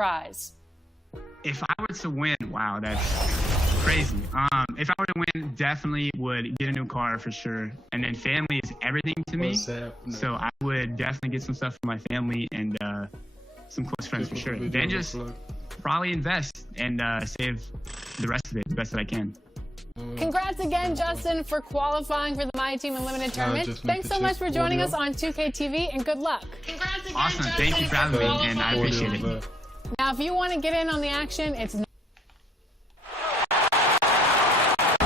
prize? If I were to win, wow, that's crazy. If I were to win, definitely would get a new car for sure. And then family is everything to me. So I would definitely get some stuff for my family and some close friends for sure. Then just probably invest and save the rest of it the best that I can. Congrats again, Justin, for qualifying for the My Team Unlimited tournament. Thanks so much for joining us on 2K TV, and good luck. Congrats again, Awesome. Justin, Thank you for having me, and I appreciate it. Now, if you want to get in on the action, it's... Let's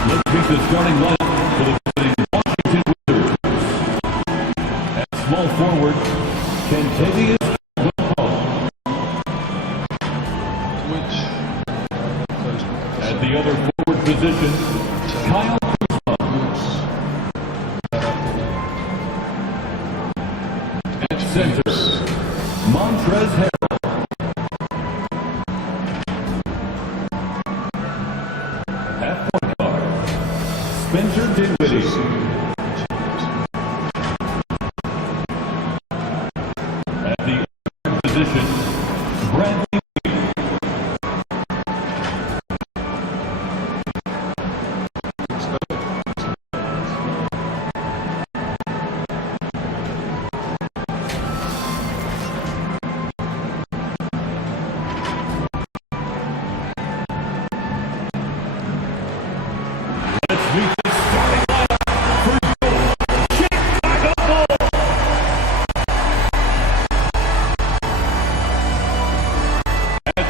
meet the starting lineup for the Washington Wizards. At small forward, Kentavious at the other forward position, Kyle at center, Montrezl Harrell. At point guard, Spencer Dinwiddie. At the other position, Bradley.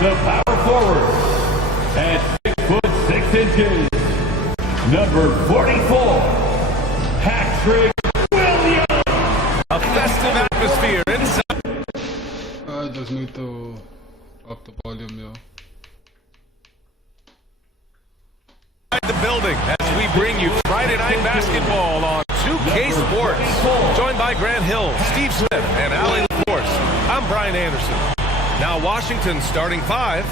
The power forward at 6'6", number 44, Patrick Williams. A festive atmosphere inside. I just need to up the volume, yeah. The building as we bring you Friday Night Basketball on 2K Sports. Joined by Grant Hill, Steve Smith, and Allie LaForce. I'm Brian Anderson. Now Washington's starting five.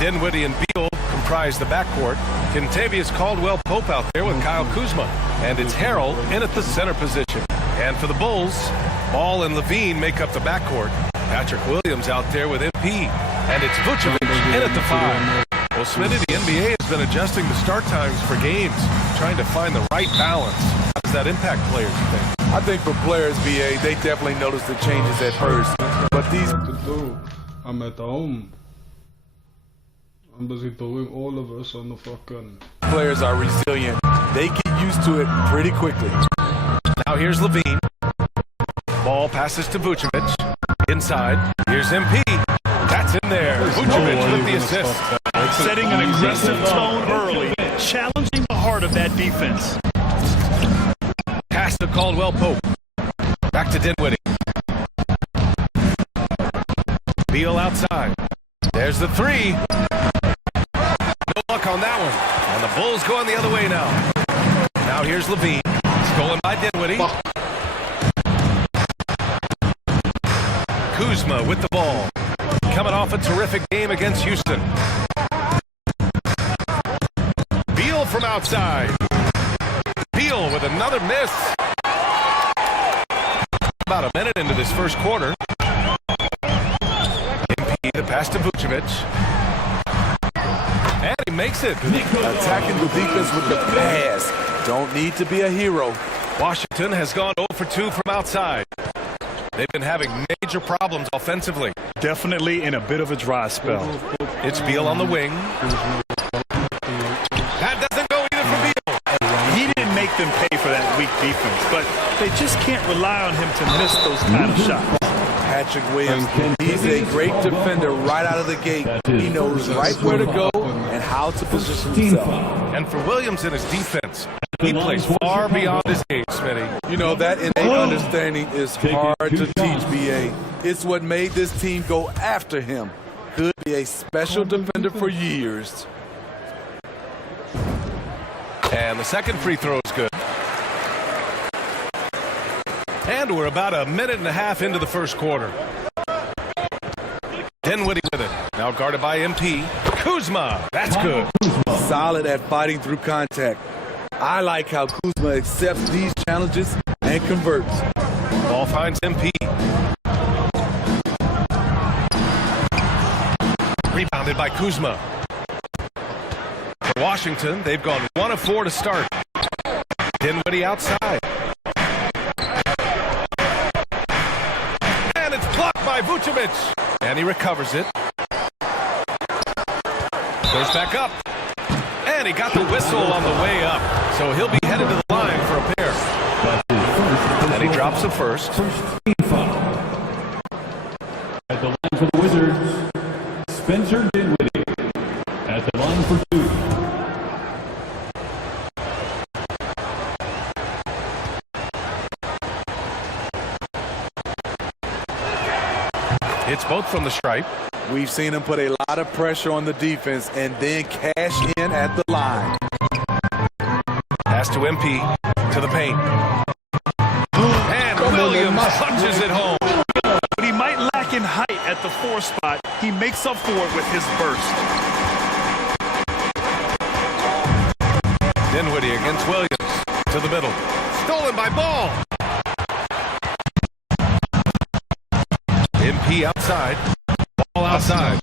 Dinwiddie and Beal comprise the backcourt. Kentavious Caldwell-Pope out there with Kyle Kuzma. And it's Harrell in at the center position. And for the Bulls, Ball and Levine make up the backcourt. Patrick Williams out there with MP. And it's Vucevic in at the five. Well, Smitty, the NBA has been adjusting the start times for games, trying to find the right balance. How does that impact players, you think? I think for players, BA, they definitely notice the changes at first. But these... I'm at home. I'm busy doing all of us on the fucking... Players are resilient. They get used to it pretty quickly. Now here's Levine. Ball passes to Vucevic. Inside. Here's MP. That's in there. Vucevic with the assist. Setting an aggressive tone early, challenging the heart of that defense. Pass to Caldwell-Pope. Back to Dinwiddie. Beal outside. There's the three. No luck on that one. And the Bulls going the other way now. Now here's Levine. Stolen by Dinwiddie. Kuzma with the ball. Coming off a terrific game against Houston. Beal from outside. Beal with another miss. About a minute into this first quarter. MP, the pass to Vucevic. And he makes it. Attacking the defense with the pass. Don't need to be a hero. Washington has gone 0 for 2 from outside. They've been having major problems offensively. Definitely in a bit of a dry spell. It's Beal on the wing. That doesn't go either for Beal. He didn't make them pay for that weak defense, but they just can't rely on him to miss those kind of shots. Patrick Williams, he's a great defender right out of the gate. He knows right where to go and how to position himself. And for Williams in his defense, he plays far beyond his age, Smitty. You know, that innate understanding is hard to teach, BA. It's what made this team go after him. Could be a special defender for years. And the second free throw is good. And we're about a minute and a half into the first quarter. Dinwiddie with it. Now guarded by MP. Kuzma. That's good. Solid at fighting through contact. I like how Kuzma accepts these challenges and converts. Ball finds MP. Rebounded by Kuzma. For Washington, they've gone 1 of 4 to start. Dinwiddie outside. And it's blocked by Vucevic. And he recovers it. Goes back up. And he got the whistle on the way up. So he'll be headed to the line for a pair. And he drops the first. At the line for the Wizards, Spencer Dinwiddie. At the line for 2. It's both from the stripe. We've seen him put a lot of pressure on the defense and then cash in at the line. Pass to MP, to the paint. And Williams punches it home. But he might lack in height at the 4 spot. He makes up for it with his burst. Dinwiddie against Williams, to the middle. Stolen by Ball. MP outside. Ball outside.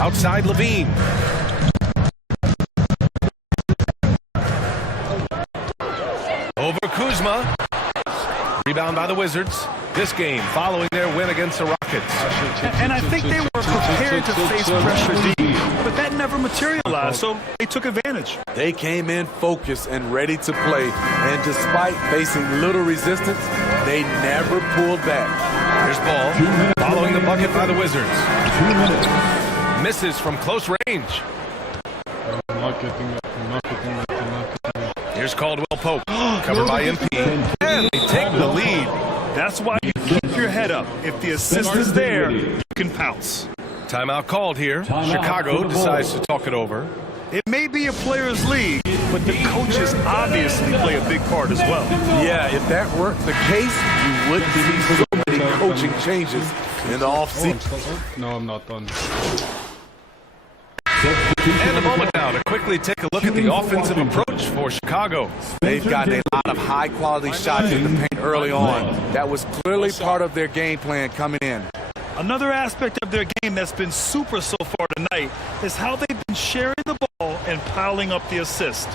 Outside Levine. Over Kuzma. Rebound by the Wizards. This game following their win against the Rockets. And I think they were prepared to face pressure deep, but that never materialized, so they took advantage. They came in focused and ready to play, and despite facing little resistance, they never pulled back. Here's Ball, following the bucket by the Wizards. Misses from close range. Here's Caldwell Pope, covered by MP, and they take the lead. That's why you keep your head up. If the assist is there, you can pounce. Timeout called here. Chicago decides to talk it over. It may be a players' league, but the coaches obviously play a big part as well. Yeah, if that were the case, you wouldn't see so many coaching changes in the offseason. No, I'm not done. And a moment now to quickly take a look at the offensive approach for Chicago. They've gotten a lot of high-quality shots in the paint early on. That was clearly part of their game plan coming in. Another aspect of their game that's been super so far tonight is how they've been sharing the ball and piling up the assist.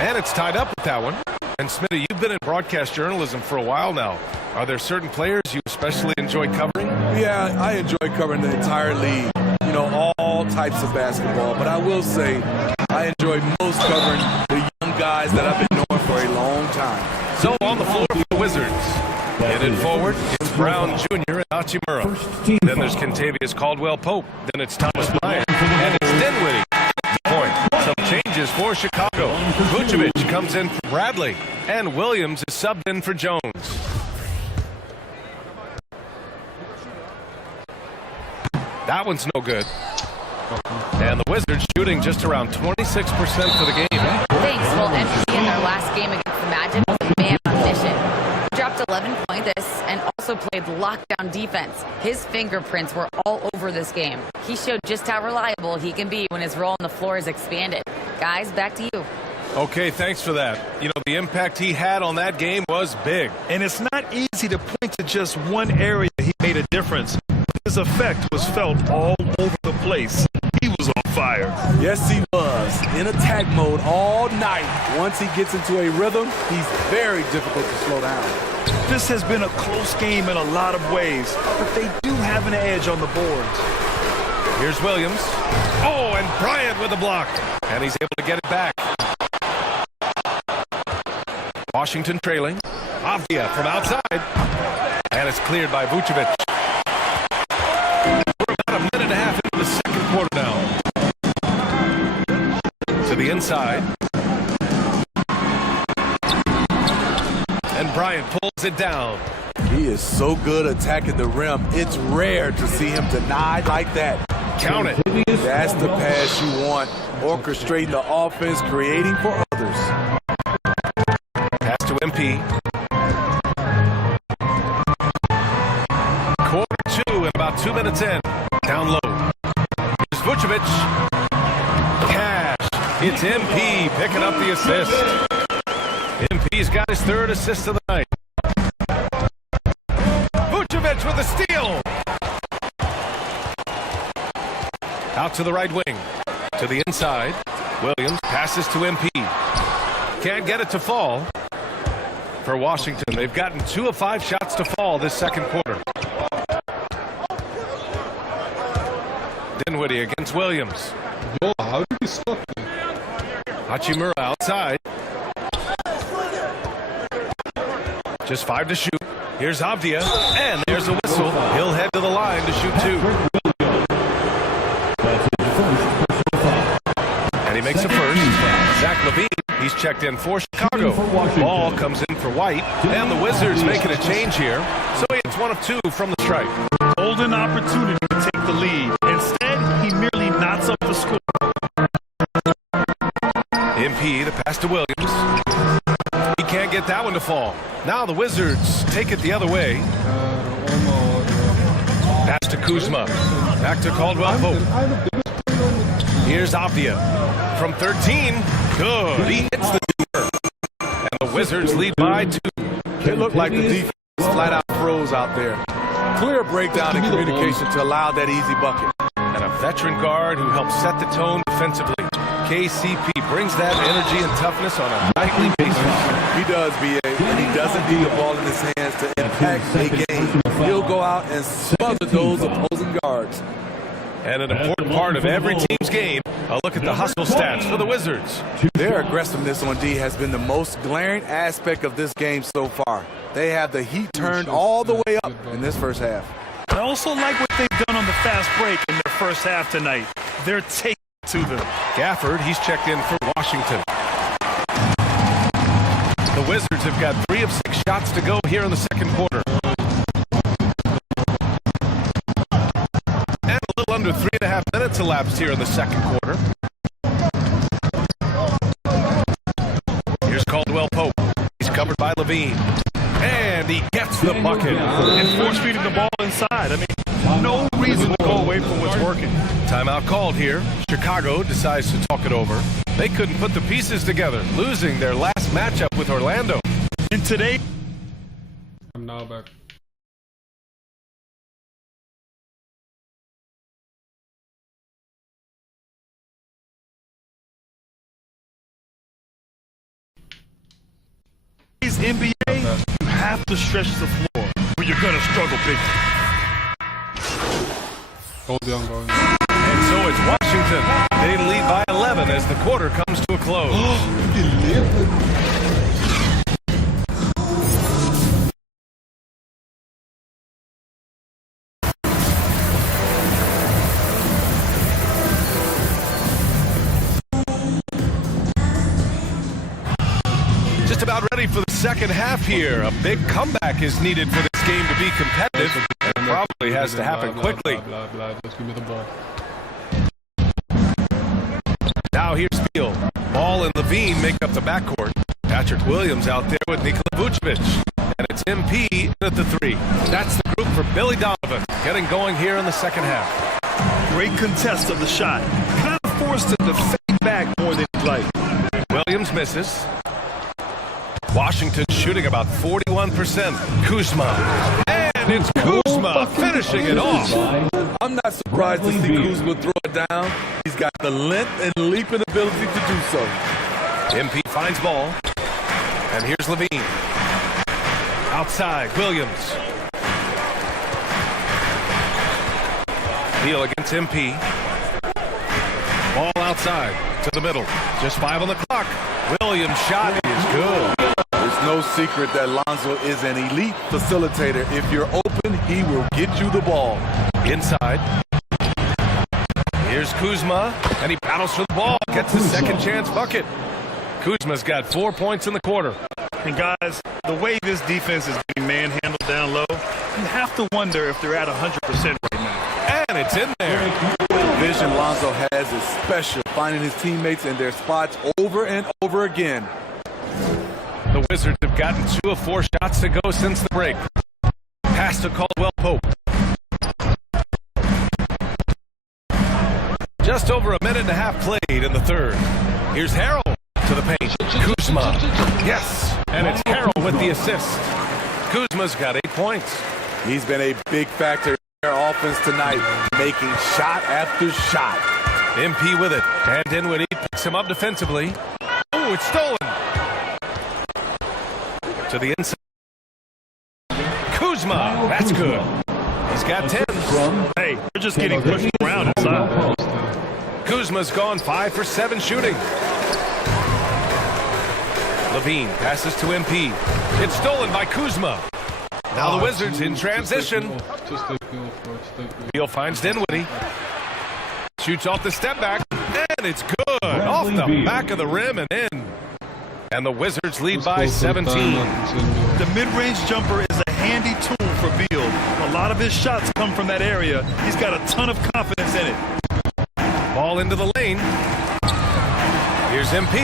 And it's tied up with that one. And Smitty, you've been in broadcast journalism for a while now. Are there certain players you especially enjoy covering? Yeah, I enjoy covering the entire league. You know, all types of basketball. But I will say, I enjoy most covering the young guys that I've been knowing for a long time. So on the floor for the Wizards. Headed forward, it's Brown Jr. and Hachimura. Then there's Kentavious Caldwell-Pope. Then it's Thomas Bryant. And it's Dinwiddie. Point. Some changes for Chicago. Vucevic comes in for Bradley. And Williams is subbed in for Jones. That one's no good. And the Wizards shooting just around 26% for the game. Thanks. Well, MVP in their last game against the Magic was a man on mission. He dropped 11 points and also played lockdown defense. His fingerprints were all over this game. He showed just how reliable he can be when his role on the floor is expanded. Guys, back to you. Okay, thanks for that. You know, the impact he had on that game was big. And it's not easy to point to just one area he made a difference. His effect was felt all over the place. He was on fire. Yes, he was. In attack mode all night. Once he gets into a rhythm, he's very difficult to slow down. This has been a close game in a lot of ways, but they do have an edge on the boards. Here's Williams. Oh, and Bryant with the block. And he's able to get it back. Washington trailing. Avdia from outside. And it's cleared by Vucevic. We're about a minute and a half into the second quarter now. To the inside. And Bryant pulls it down. He is so good attacking the rim. It's rare to see him denied like that. Count it. That's the pass you want. Orchestrating the offense, creating for others. Pass to MP. Quarter 2 and about 2 minutes in. Down low. Here's Vucevic. Cash. It's MP picking up the assist. MP's got his third assist of the night. Out to the right wing. To the inside. Williams passes to MP. Can't get it to fall for Washington. They've gotten 2 of 5 shots to fall this second quarter. Dinwiddie against Williams. Yo, how did he stop me? Hachimura outside. Just 5 to shoot. Here's Avdia, and there's a whistle. He'll head to the line to shoot 2. And he makes a first. Zach Levine, he's checked in for Chicago. Ball comes in for White, and the Wizards making a change here. So it's 1 of 2 from the stripe. Golden opportunity to take the lead. Instead, he merely knots up the score. MP, the pass to Williams. He can't get that one to fall. Now the Wizards take it the other way. Pass to Kuzma. Back to Caldwell Pope. Here's Avdia. From 13. Good. He hits the door. And the Wizards lead by 2. It looked like the defense flat out froze out there. Clear breakdown in communication to allow that easy bucket. And a veteran guard who helps set the tone defensively. KCP brings that energy and toughness on a nightly basis. He does, B.A. He doesn't need the ball in his hands to impact a game. He'll go out and smother those opposing guards. And an important part of every team's game, a look at the hustle stats for the Wizards. Their aggressiveness on D has been the most glaring aspect of this game so far. They have the heat turned all the way up in this first half. I also like what they've done on the fast break in their first half tonight. They're taking it to them. Gafford, he's checked in for Washington. The Wizards have got 3 of 6 shots to go here in the second quarter. And a little under 3.5 minutes elapsed here in the second quarter. Here's Caldwell Pope. He's covered by Levine. And he gets the bucket. And force feeding the ball inside. I mean, no reason to go away from what's working. Timeout called here. Chicago decides to talk it over. They couldn't put the pieces together, losing their last matchup with Orlando. And today, I'm now back. NBA, you have to stretch the floor, or you're gonna struggle big. Hold on, bro. And so it's Washington. They lead by 11 as the quarter comes to a close. Just about ready for the second half here. A big comeback is needed for this game to be competitive. And it probably has to happen quickly. Just give me the ball. Now here's Beal. Ball and Levine make up the backcourt. Patrick Williams out there with Nikola Vucevic. And it's MP at the 3. That's the group for Billy Donovan. Getting going here in the second half. Great contest of the shot. Kind of forced him to fade back more than he'd like. Williams misses. Washington shooting about 41%. Kuzma. And it's Kuzma finishing it off. I'm not surprised to see Kuzma throw it down. He's got the length and leaping ability to do so. MP finds ball. And here's Levine. Outside, Williams. Beal against MP. Ball outside to the middle. Just 5 on the clock. Williams' shot is good. It's no secret that Lonzo is an elite facilitator. If you're open, he will get you the ball. Inside. Here's Kuzma, and he battles for the ball. Gets the second chance bucket. Kuzma's got 4 points in the quarter. And guys, the way this defense is being manhandled down low, you have to wonder if they're at 100% right now. And it's in there. The vision Lonzo has is special, finding his teammates in their spots over and over again. The Wizards have gotten 2 of 4 shots to go since the break. Pass to Caldwell Pope. Just over a minute and a half played in the third. Here's Harrell to the paint. Kuzma. Yes. And it's Harrell with the assist. Kuzma's got 8 points. He's been a big factor their offense tonight, making shot after shot. MP with it, and Dinwiddie picks him up defensively. Oh, it's stolen. To the inside. Kuzma, that's good. He's got 10. Hey, they're just getting pushed around inside. Kuzma's gone 5 for 7 shooting. Levine passes to MP. It's stolen by Kuzma. Now the Wizards in transition. Beal finds Dinwiddie. Shoots off the step back, and it's good. Off the back of the rim and in. And the Wizards lead by 17. The mid-range jumper is a handy tool for Beal. A lot of his shots come from that area. He's got a ton of confidence in it. Ball into the lane. Here's MP.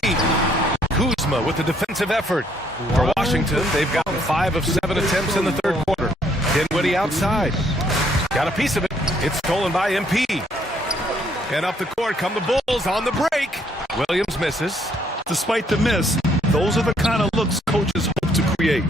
Kuzma with the defensive effort. For Washington, they've gotten 5 of 7 attempts in the third quarter. Dinwiddie outside. Got a piece of it. It's stolen by MP. And up the court come the Bulls on the break. Williams misses. Despite the miss, those are the kind of looks coaches hope to create.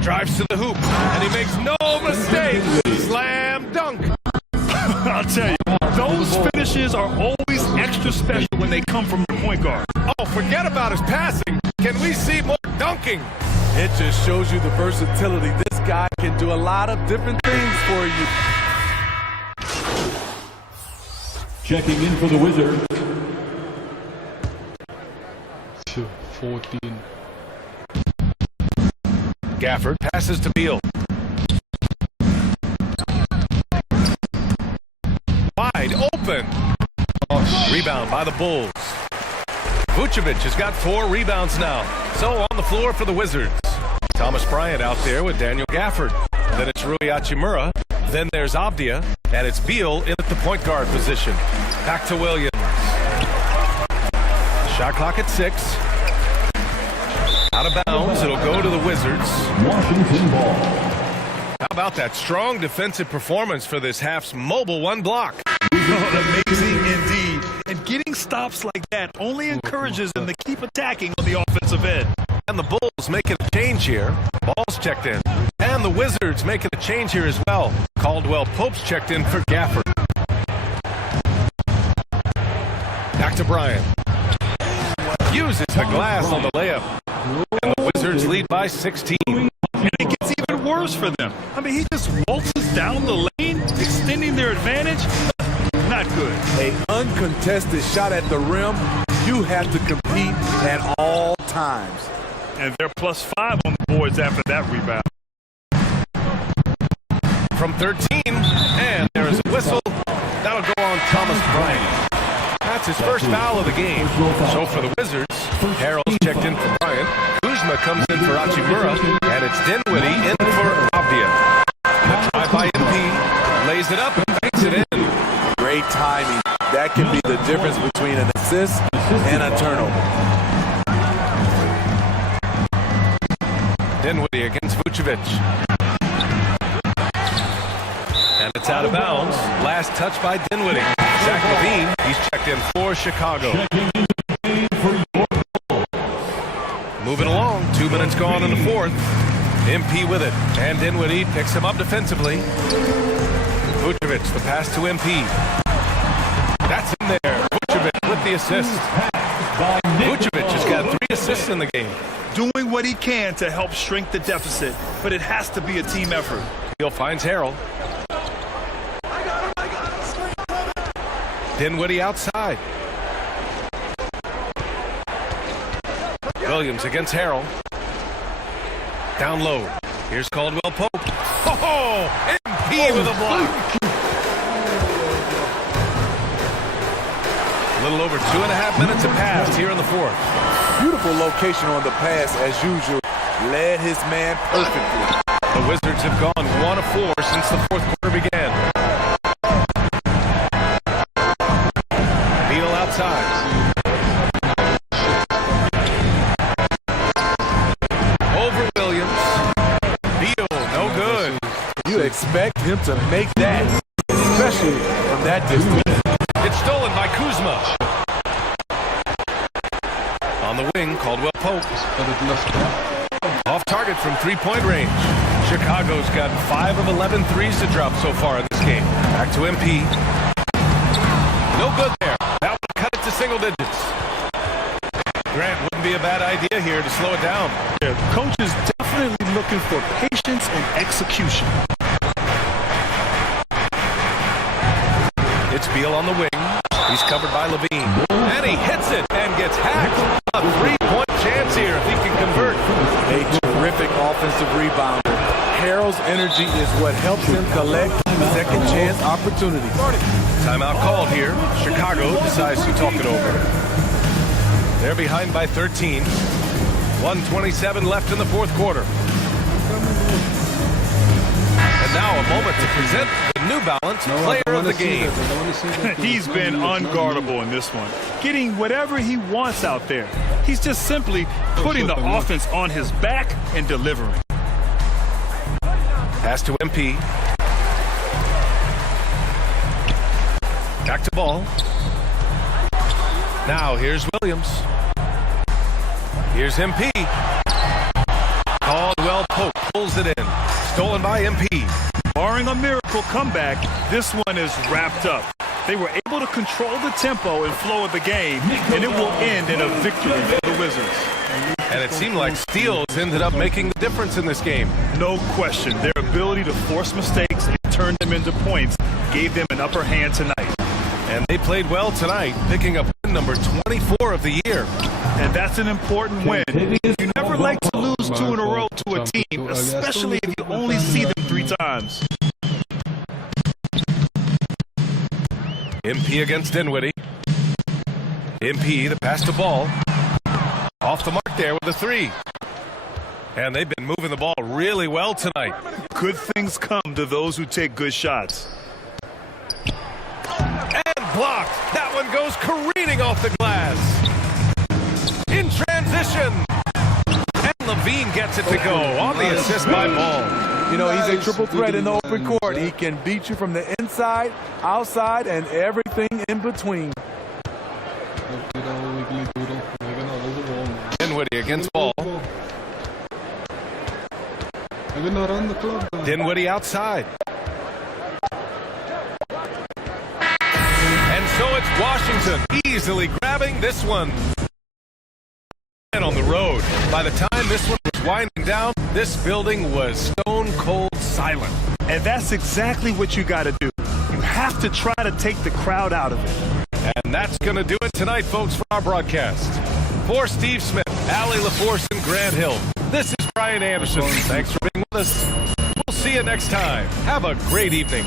Drives to the hoop, and he makes no mistake. Slam dunk. I'll tell you, those finishes are always extra special when they come from your point guard. Oh, forget about his passing. Can we see more dunking? It just shows you the versatility. This guy can do a lot of different things for you. Checking in for the Wizards. 14. Gafford passes to Beal. Wide open. Rebound by the Bulls. Vucevic has got 4 rebounds now. So on the floor for the Wizards. Thomas Bryant out there with Daniel Gafford. Then it's Rui Hachimura. Then there's Avdia. And it's Beal in at the point guard position. Back to Williams. Shot clock at 6. Out of bounds, it'll go to the Wizards. Washington ball. How about that strong defensive performance for this half's mobile 1 block? Amazing indeed. And getting stops like that only encourages them to keep attacking on the offensive end. And the Bulls making a change here. Ball's checked in. And the Wizards making a change here as well. Caldwell Pope's checked in for Gafford. Back to Bryant. Uses the glass on the layup. And the Wizards lead by 16. And it gets even worse for them. I mean, he just waltzes down the lane, extending their advantage. Not good. An uncontested shot at the rim, you have to compete at all times. And they're +5 on the boards after that rebound. From 13, and there is a whistle. That'll go on Thomas Bryant. That's his first foul of the game. So for the Wizards, Harrell's checked in for Bryant. Kuzma comes in for Hachimura, and it's Dinwiddie in for Avdia. The drive by MP, lays it up and banks it in. Great timing. That can be the difference between an assist and a turnover. Dinwiddie against Vucevic. And it's out of bounds. Last touch by Dinwiddie. Zach Levine, he's checked in for Chicago. Moving along, 2 minutes gone in the fourth. MP with it, and Dinwiddie picks him up defensively. Vucevic, the pass to MP. That's in there. Vucevic with the assist. Vucevic has got 3 assists in the game. Doing what he can to help shrink the deficit, but it has to be a team effort. Beal finds Harrell. Dinwiddie outside. Williams against Harrell. Down low. Here's Caldwell Pope. Oh, MP with a block. A little over 2.5 minutes have passed here in the fourth. Beautiful location on the pass as usual. Led his man perfectly. The Wizards have gone 1 of 4 since the fourth quarter began. Beal outside. Over Williams. Beal, no good. You expect him to make that, especially from that distance. It's stolen by Kuzma. On the wing, Caldwell Pope. Off target from 3-point range. Chicago's got 5 of 11 threes to drop so far in this game. Back to MP. No good there. That would cut it to single digits. Grant wouldn't be a bad idea here to slow it down. Yeah, the coach is definitely looking for patience and execution. It's Beal on the wing. He's covered by Levine. And he hits it and gets hacked. A 3-point chance here if he can convert. A terrific offensive rebounder. Harrell's energy is what helps him collect second chance opportunities. Timeout called here. Chicago decides to talk it over. They're behind by 13. 1:27 left in the fourth quarter. And now a moment to present the New Balance player of the game. He's been unguardable in this one, getting whatever he wants out there. He's just simply putting the offense on his back and delivering. Pass to MP. Back to Ball. Now here's Williams. Here's MP. Caldwell Pope pulls it in. Stolen by MP. Barring a miracle comeback, this one is wrapped up. They were able to control the tempo and flow of the game, and it will end in a victory for the Wizards. And it seemed like steals ended up making the difference in this game. No question. Their ability to force mistakes and turn them into points gave them an upper hand tonight. And they played well tonight, picking up win number 24 of the year. And that's an important win. You never like to lose 2 in a row to a team, especially if you only see them 3 times. MP against Dinwiddie. MP, the pass to Ball. Off the mark there with a 3. And they've been moving the ball really well tonight. Good things come to those who take good shots. And blocked. That one goes careening off the glass. In transition. And Levine gets it to go on the assist by Ball. You know, he's a triple threat in the open court. He can beat you from the inside, outside, and everything in between. Dinwiddie against Ball. Dinwiddie outside. And so it's Washington easily grabbing this one. And on the road. By the time this one was winding down, this building was stone cold silent. And that's exactly what you got to do. You have to try to take the crowd out of it. And that's going to do it tonight, folks, for our broadcast. For Steve Smith, Allie LaForce, and Grant Hill, this is Brian Anderson. Thanks for being with us. We'll see you next time. Have a great evening.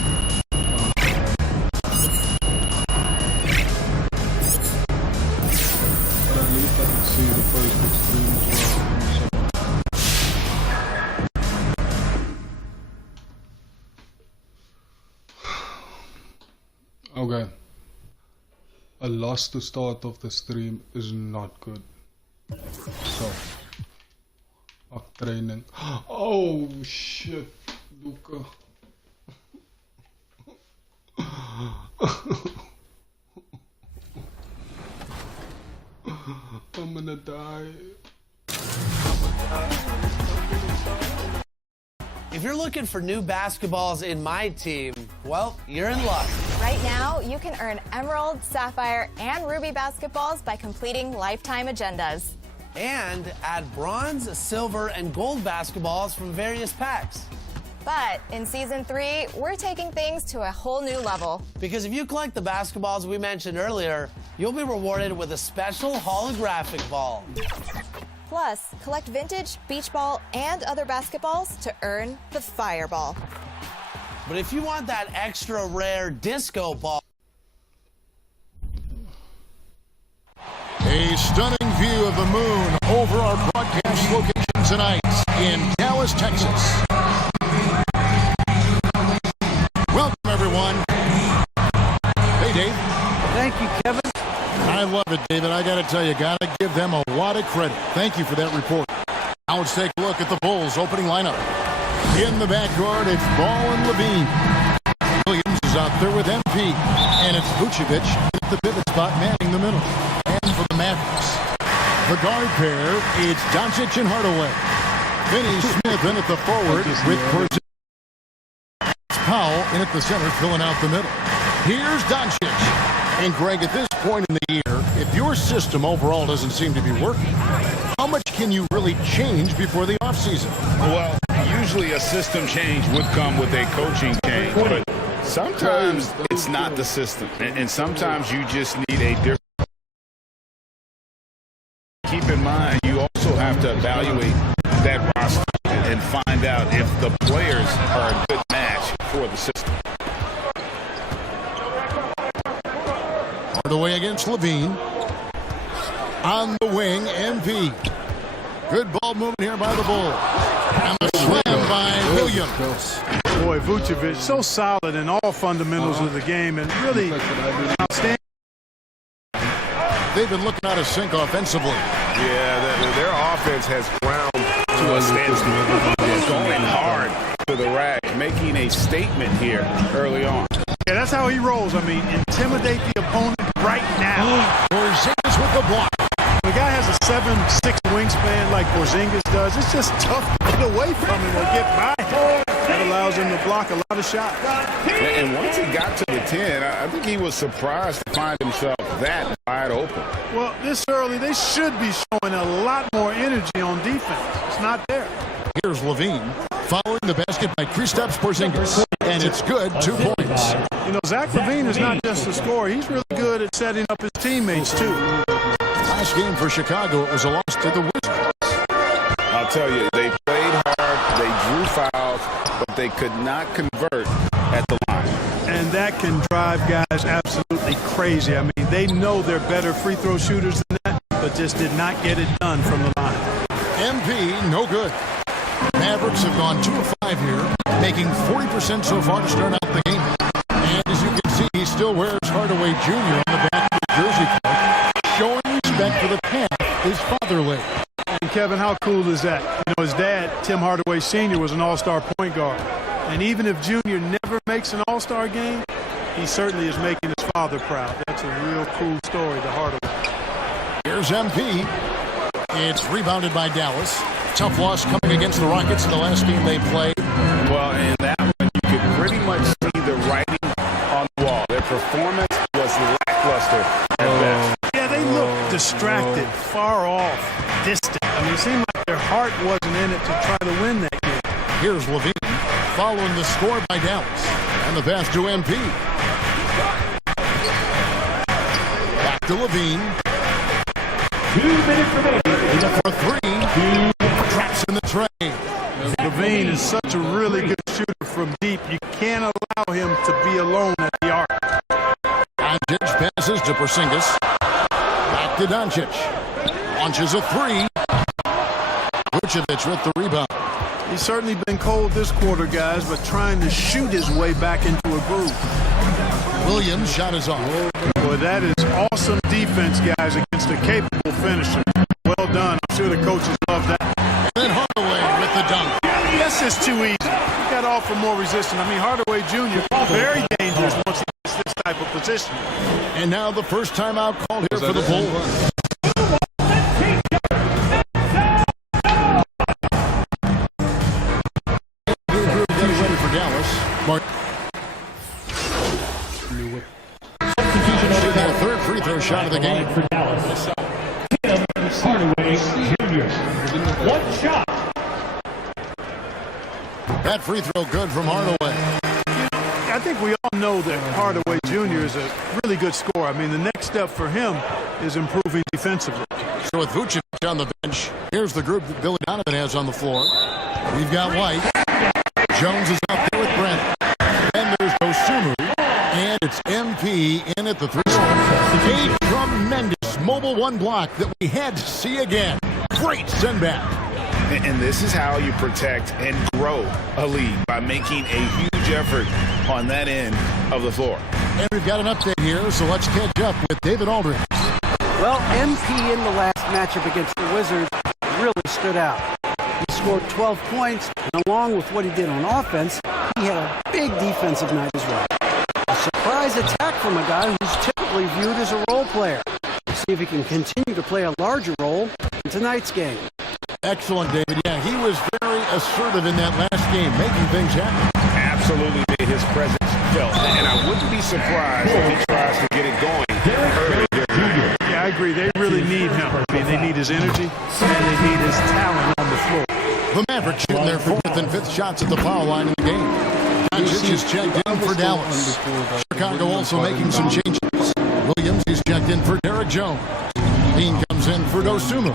Okay. A loss to start of the stream is not good. So, training. Oh shit, Luca. I'm gonna die. If you're looking for new basketballs in my team, well, you're in luck. Right now, you can earn Emerald, Sapphire, and Ruby basketballs by completing lifetime agendas. And add bronze, silver, and gold basketballs from various packs. But in Season 3, we're taking things to a whole new level. Because if you collect the basketballs we mentioned earlier, you'll be rewarded with a special holographic ball. Plus, collect vintage, beach ball, and other basketballs to earn the Fireball. But if you want that extra rare disco ball... A stunning view of the moon over our broadcast location tonight in Dallas, Texas. Welcome, everyone. Hey, Dave. Thank you, Kevin. I love it, David. I got to tell you, got to give them a lot of credit. Thank you for that report. Now let's take a look at the Bulls' opening lineup. In the backcourt, it's Ball and Levine. Williams is out there with MP. And it's Vucevic at the pivot spot, manning the middle. And for the Mavericks, the guard pair, it's Doncic and Hardaway. Finney Smith in at the forward with Porzingis. Powell in at the center, filling out the middle. Here's Doncic. And Greg, at this point in the year, if your system overall doesn't seem to be working, how much can you really change before the offseason? Well, usually a system change would come with a coaching change, but sometimes it's not the system, and sometimes you just need a different. Keep in mind, you also have to evaluate that roster and find out if the players are a good match for the system. Hardaway against Levine. On the wing, MP. Good ball movement here by the Bulls. And the slam by Williams. Boy, Vucevic, so solid in all fundamentals of the game and really outstanding. They've been looking out of sync offensively. Yeah, their offense has ground to a standstill. Going hard to the rack, making a statement here early on. Yeah, that's how he rolls. I mean, intimidate the opponent right now. Porzingis with the block. The guy has a 7'6" wingspan like Porzingis does. It's just tough to get away from him or get by him. That allows him to block a lot of shots. And once he got to the 10, I think he was surprised to find himself that wide open. Well, this early, they should be showing a lot more energy on defense. It's not there. Here's Levine following the basket by Kristaps Porzingis, and it's good, 2 points. You know, Zach LaVine is not just a scorer. He's really good at setting up his teammates, too. Last game for Chicago, it was a loss to the Wizards. I'll tell you, they played hard, they drew fouls, but they could not convert at the line. And that can drive guys absolutely crazy. I mean, they know they're better free throw shooters than that, but just did not get it done from the line. MP, no good. Mavericks have gone 2 of 5 here, making 40% so far to start out the game. And as you can see, he still wears Hardaway Jr. on the back of his jersey coat, showing respect for the path his father laid. And Kevin, how cool is that? You know, his dad, Tim Hardaway Sr., was an all-star point guard. And even if Junior never makes an all-star game, he certainly is making his father proud. That's a real cool story to Hardaway. Here's MP. It's rebounded by Dallas. Tough loss coming against the Rockets in the last game they played. Well, in that one, you could pretty much see the writing on the wall. Their performance was lackluster at best. Yeah, they looked distracted, far off, distant. I mean, it seemed like their heart wasn't in it to try to win that game. Here's Levine following the score by Dallas. And the pass to MP. Back to Levine. 2 minutes remaining. For 3. Traps in the tray. Levine is such a really good shooter from deep. You can't allow him to be alone at the arc. Doncic passes to Porzingis. Back to Doncic. Launches a 3. Vucevic with the rebound. He's certainly been cold this quarter, guys, but trying to shoot his way back into a groove. Williams' shot is off. Boy, that is awesome defense, guys, against a capable finisher. Well done. I'm sure the coaches love that. And then Hardaway with the dunk. That's just too easy. You got to offer more resistance. I mean, Hardaway Jr. very dangerous once he gets this type of position. And now the first timeout called here for the Bulls. Ready for Dallas. Their third free throw shot of the game. For Dallas. Hardaway Jr. 1 shot. That free throw good from Hardaway. I think we all know that Hardaway Jr. is a really good scorer. I mean, the next step for him is improving defensively. So with Vucevic on the bench, here's the group that Billy Donovan has on the floor. We've got White. Jones is out there with Brent. Then there's Dosunmu. And it's MP in at the 3 spot. A tremendous mobile 1 block that we had to see again. Great send back. And this is how you protect and grow a lead, by making a huge effort on that end of the floor. And we've got an update here, so let's catch up with David Aldridge. Well, MP in the last matchup against the Wizards really stood out. He scored 12 points, and along with what he did on offense, he had a big defensive night as well. A surprise attack from a guy who's typically viewed as a role player. We'll see if he can continue to play a larger role in tonight's game. Excellent, David. Yeah, he was very assertive in that last game, making things happen. Absolutely made his presence felt. And I wouldn't be surprised if he tries to get it going early here. Yeah, I agree. They really need him. I mean, they need his energy, and they need his talent on the floor. The Mavericks shooting their 4th and 5th shots at the foul line in the game. Doncic is checked in for Dallas. Chicago also making some changes. Williams is checked in for Derek Jones. Dean comes in for Dosunmu.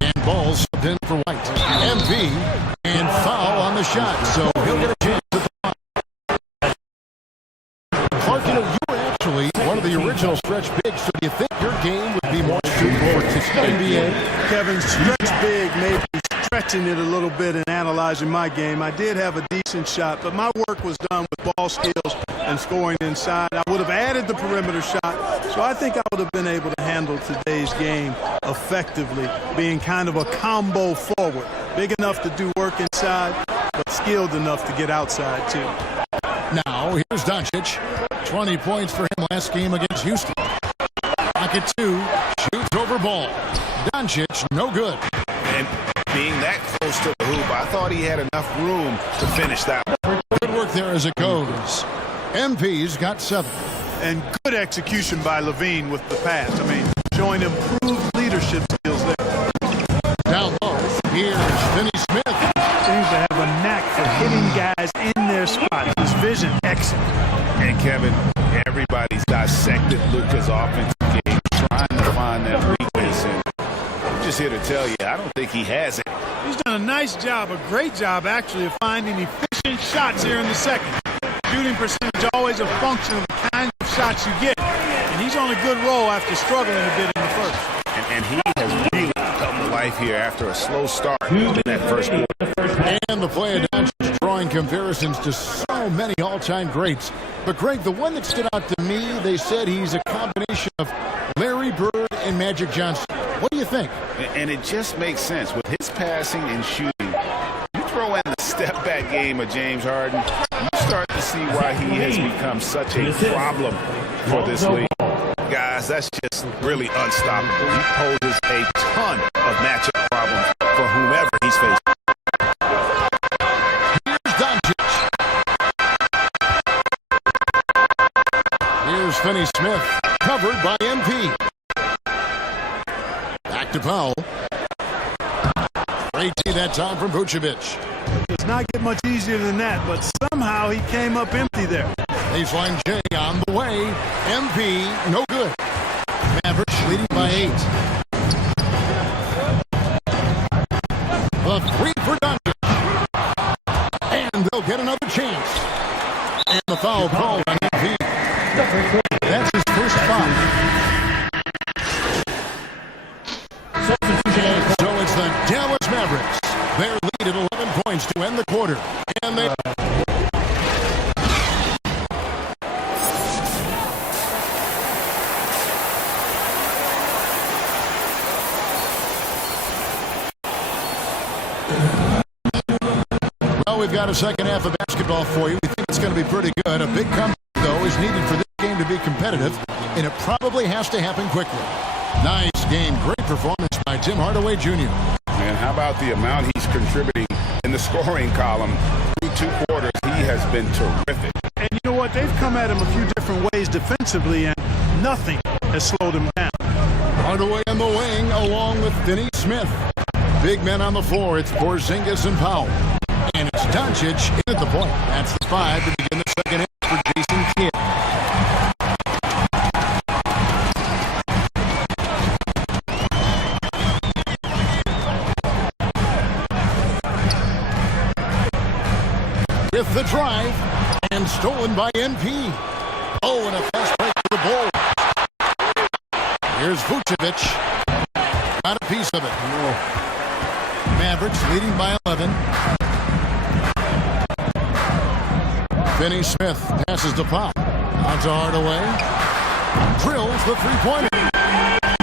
And Ball subbed in for White. MP and foul on the shot, so he'll get a chance at the line. Clark, you were actually one of the original stretch bigs, so do you think your game would be more suitable for NBA? Kevin, stretch big, maybe stretching it a little bit and analyzing my game. I did have a decent shot, but my work was done with ball skills and scoring inside. I would have added the perimeter shot, so I think I would have been able to handle today's game effectively, being kind of a combo forward. Big enough to do work inside, but skilled enough to get outside, too. Now, here's Doncic. 20 points for him last game against Houston. Pocket 2, shoots over Ball. Doncic, no good. And being that close to the hoop, I thought he had enough room to finish that one. Good work there as it goes. MP's got 7. And good execution by Levine with the pass. I mean, showing improved leadership skills there. Down low, here's Finney Smith. Seems to have a knack for hitting guys in their spots. His vision, excellent. And Kevin, everybody's dissected Luka's offensive game, trying to find that weakness. And I'm just here to tell you, I don't think he has it. He's done a nice job, a great job actually, of finding efficient shots here in the second. Shooting percentage always a function of the kind of shots you get. And he's on a good roll after struggling a bit in the first. And he has really come to life here after a slow start in that first quarter. And the play of Doncic drawing comparisons to so many all-time greats. But Greg, the one that stood out to me, they said he's a combination of Larry Bird and Magic Johnson. What do you think? And it just makes sense. With his passing and shooting, you throw in the step-back game of James Harden, you start to see why he has become such a problem for this league. Guys, that's just really unstoppable. He poses a ton of matchup problems for whomever he's facing. Here's Doncic. Here's Finney Smith, covered by MP. Back to Powell. Great D that time from Vucevic. Does not get much easier than that, but somehow he came up empty there. Baseline J on the way. MP, no good. Mavericks leading by 8. The 3 for Doncic. And they'll get another chance. And the foul called on MP. That's his first foul. So it's the Dallas Mavericks. Their lead at 11 points to end the quarter. And they... Well, we've got a second half of basketball for you. We think it's going to be pretty good. A big comeback, though, is needed for this game to be competitive, and it probably has to happen quickly. Nice game. Great performance by Tim Hardaway Jr. Man, how about the amount he's contributing in the scoring column through 2 quarters? He has been terrific. And you know what? They've come at him a few different ways defensively, and nothing has slowed him down. Hardaway in the wing, along with Finney Smith. Big men on the floor. It's Porzingis and Powell. And it's Doncic in at the point. That's the 5 to begin the second half for Jason Kidd. With the drive, and stolen by MP. Oh, and a fast break for the Bulls. Here's Vucevic. Got a piece of it. Mavericks leading by 11. Finney Smith passes to Pop. On to Hardaway. Drills the three-pointer.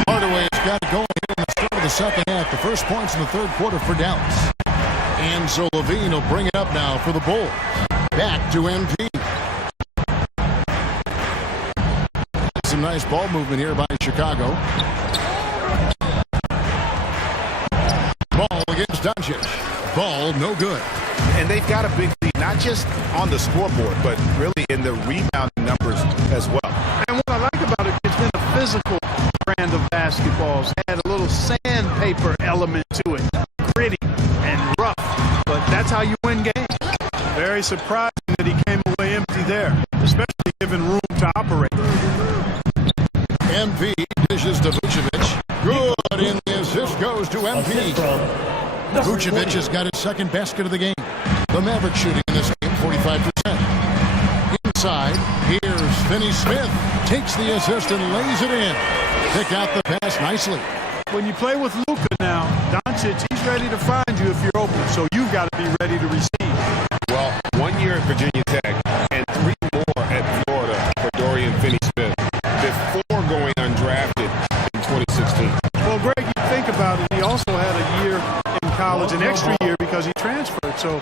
Hardaway has got it going here in the start of the second half. The first points in the third quarter for Dallas. And so Levine will bring it up now for the Bulls. Back to MP. Some nice ball movement here by Chicago. Ball against Doncic. ball no good. And they've got a big lead, not just on the scoreboard, but really in the rebounding numbers as well. And what I like about it, it's been a physical brand of basketball. It's had a little sandpaper element to it, gritty and rough. But that's how you win games. Very surprising that he came away empty there, especially given room to operate. MP dishes to Vucevic. Good, and the assist goes to MP. Vucevic has got his second basket of the game. The Mavericks shooting in this game, 45%. Inside, here's Finney Smith. Takes the assist and lays it in. Pick out the pass nicely. When you play with Luka now, Doncic, he's ready to find you if you're open, so you've got to be ready to receive. Well, 1 year at Virginia Tech and 3 more at Florida for Dorian Finney-Smith before going undrafted in 2016. Well, Greg, you think about it, he also had a year in college, an extra year because he transferred, so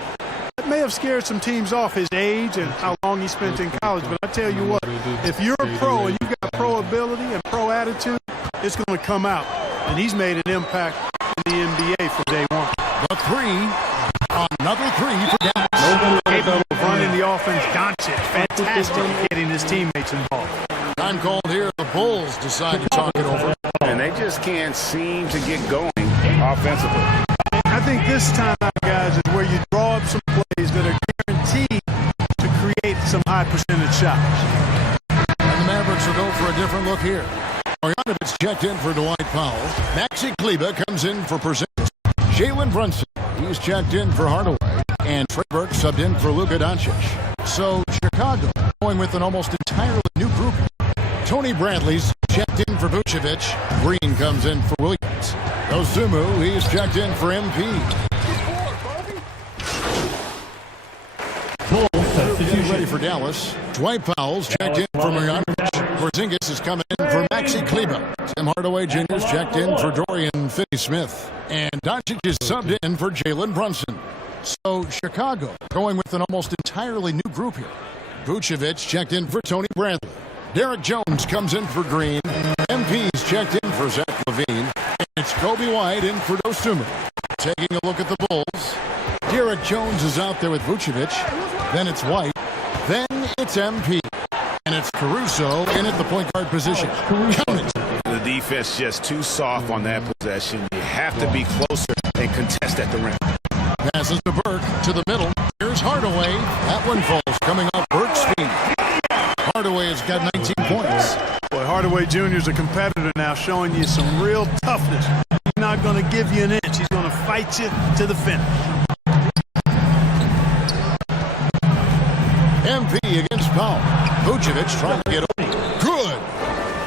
that may have scared some teams off, his age and how long he spent in college. But I tell you what, if you're a pro and you've got pro ability and pro attitude, it's going to come out. And he's made an impact in the NBA from day one. The three, another three for Dallas. Capable of running the offense, Doncic, fantastic at getting his teammates involved. Time called here. The Bulls decide to talk it over. And they just can't seem to get going offensively. I think this time out, guys, is where you draw up some plays that are guaranteed to create some high percentage shots. And the Mavericks will go for a different look here. Marjanovic checked in for Dwight Powell. Maxi Kleber comes in for Porzingis. Jalen Brunson, he's checked in for Hardaway. And Trey Burke subbed in for Luka Doncic. So Chicago going with an almost entirely new group. Tony Bradley's checked in for Vucevic. Green comes in for Williams. Dosunmu, he's checked in for MP. Getting ready for Dallas. Dwight Powell's checked in for Marjanovic. Porzingis is coming in for Maxi Kleber. Tim Hardaway Jr.'s checked in for Dorian Finney-Smith. And Doncic is subbed in for Jalen Brunson. So Chicago going with an almost entirely new group here. Vucevic checked in for Tony Bradley. Derek Jones comes in for Green. MP's checked in for Zach LaVine. And it's Kobe White in for Dosunmu. Taking a look at the Bulls. Derek Jones is out there with Vucevic. Then it's White. Then it's MP. And it's Caruso in at the point guard position. Count it. The defense just too soft on that possession. You have to be closer and contest at the rim. Passes to Burke to the middle. Here's Hardaway. That one falls coming off Burke's feet. Hardaway has got 19 points. Boy, Hardaway Jr. is a competitor now, showing you some real toughness. He's not going to give you an inch. He's going to fight you to the finish. MP against Powell. Vucevic trying to get over. Good.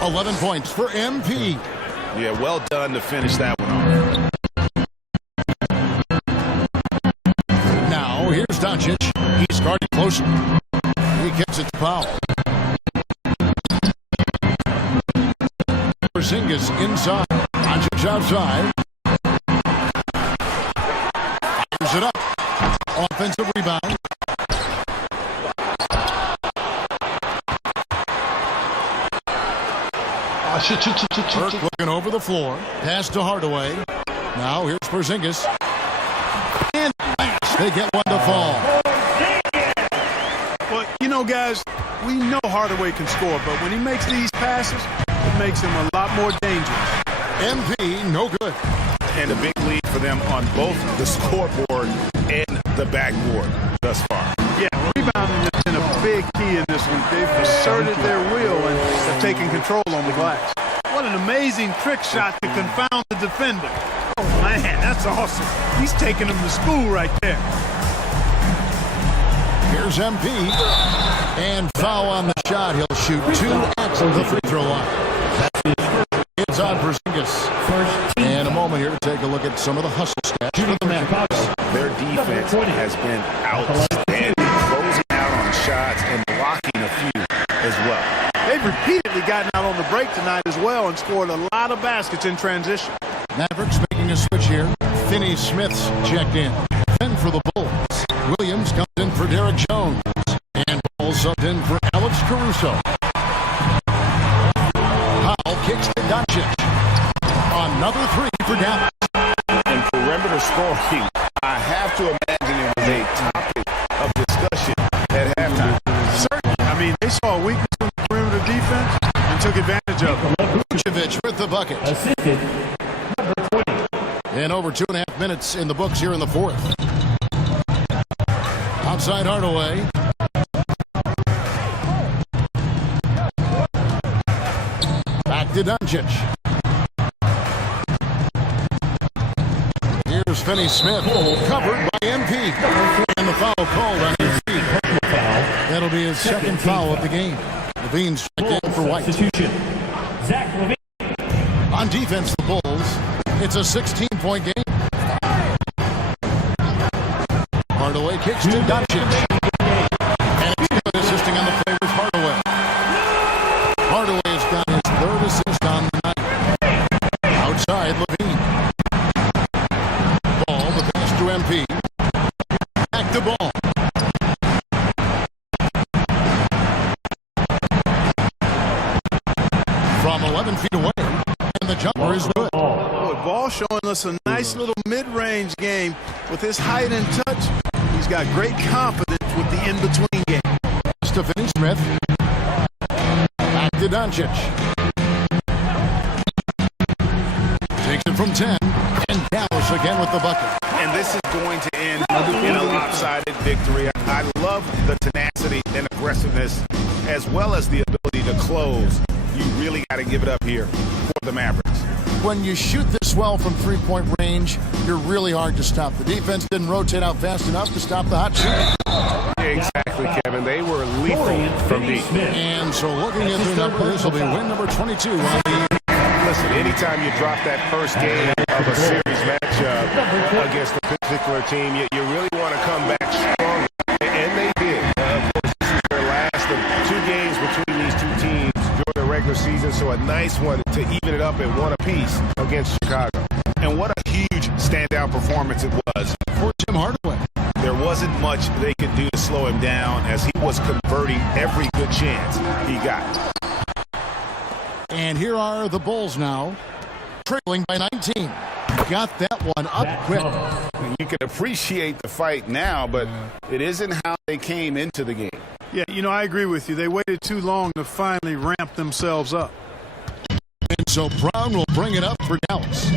11 points for MP. Yeah, well done to finish that one off. Now, here's Doncic. He's guarded closer. He kicks it to Powell. Porzingis inside. Doncic outside. Fires it up. Offensive rebound. Burke looking over the floor. Pass to Hardaway. Now here's Porzingis. And they get one to fall. Well, you know, guys, we know Hardaway can score, but when he makes these passes, it makes him a lot more dangerous. MP, no good. And a big lead for them on both the scoreboard and the backboard thus far. Yeah, rebounding has been a big key in this one. They've asserted their will and have taken control on the glass. What an amazing trick shot to confound the defender. Oh, man, that's awesome. He's taking him to school right there. Here's MP. And foul on the shot. He'll shoot 2 at the free throw line. It's on Porzingis. In a moment here to take a look at some of the hustle stats for the Mavericks. Their defense has been outstanding, closing out on shots and blocking a few as well. They've repeatedly gotten out on the break tonight as well and scored a lot of baskets in transition. Mavericks making a switch here. Finney Smith's checked in. Then for the Bulls. Williams comes in for Derek Jones. And Paul subbed in for Alex Caruso. Powell kicks to Doncic. Another three for Dallas. And perimeter scoring, I have to Dancevic with the bucket. Assistant, number 20. And over 2.5 minutes in the books here in the fourth. Outside Hardaway. Back to Doncic. Here's Finney-Smith, covered by MP. And the foul called on MP. That'll be his second foul of the game. Levine's checked in for White. Zach Levine. On defense, the Bulls, it's a 16-point game. Hardaway kicks to Doncic. And it's good assisting on the play with Hardaway. Hardaway has got his third assist on the night. Outside, Levine. Ball, the pass to MP. Back to Ball. From 11 feet away, and the jumper is good. Ball showing us a nice little mid-range game with his height and touch. He's got great confidence with the in-between game. To Finney-Smith. Back to Doncic. Takes it from 10, and Dallas again with the bucket. And this is going to end in a lopsided victory. I love the tenacity and aggressiveness as well as the ability to close. You really got to give it up here for the Mavericks. When you shoot this well from three-point range, you're really hard to stop. The defense didn't rotate out fast enough to stop the hot shooting. Exactly, Kevin. They were lethal from deep. And so looking at the number, this will be win number 22 on the... Listen, anytime you drop that first game of a series matchup against a particular team, you really want to come back strong. And they did. Of course, this is their last of 2 games between these two teams during the regular season, so a nice one to even it up at 1 apiece against Chicago. And what a huge standout performance it was for Tim Hardaway. There wasn't much they could do to slow him down as he was converting every good chance he got. And here are the Bulls now, trailing by 19. Got that one up quick. You can appreciate the fight now, but it isn't how they came into the game. Yeah, you know, I agree with you. They waited too long to finally ramp themselves up. And so Brown will bring it up for Dallas.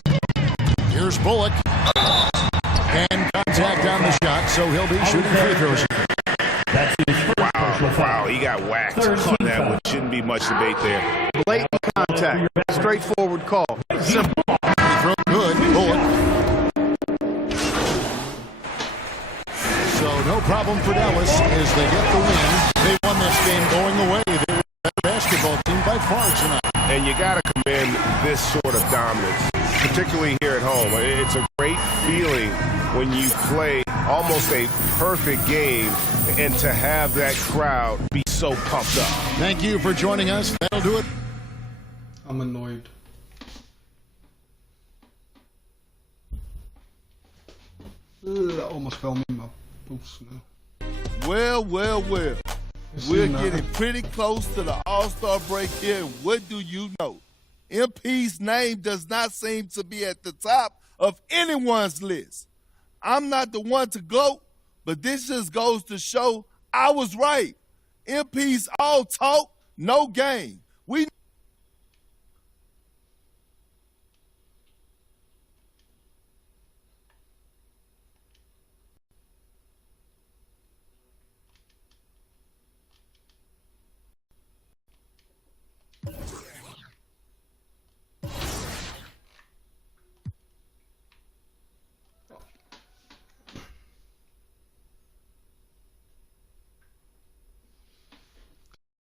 Here's Bullock. And contact on the shot, so he'll be shooting free throws. Wow, he got whacked on that one. Shouldn't be much debate there. Blatant contact, straightforward call. Simple. Free throw good, Bullock. So no problem for Dallas as they get the win. They won this game going away. They were the better basketball team by far tonight. And you got to commend this sort of dominance, particularly here at home. It's a great feeling when you play almost a perfect game and to have that crowd be so pumped up. Thank you for joining us. That'll do it. I'm annoyed. Almost fell me in my boots now. Well. We're getting pretty close to the All-Star break here. And what do you know? MP's name does not seem to be at the top of anyone's list. I'm not the one to gloat, but this just goes to show I was right. MP's all talk, no game. We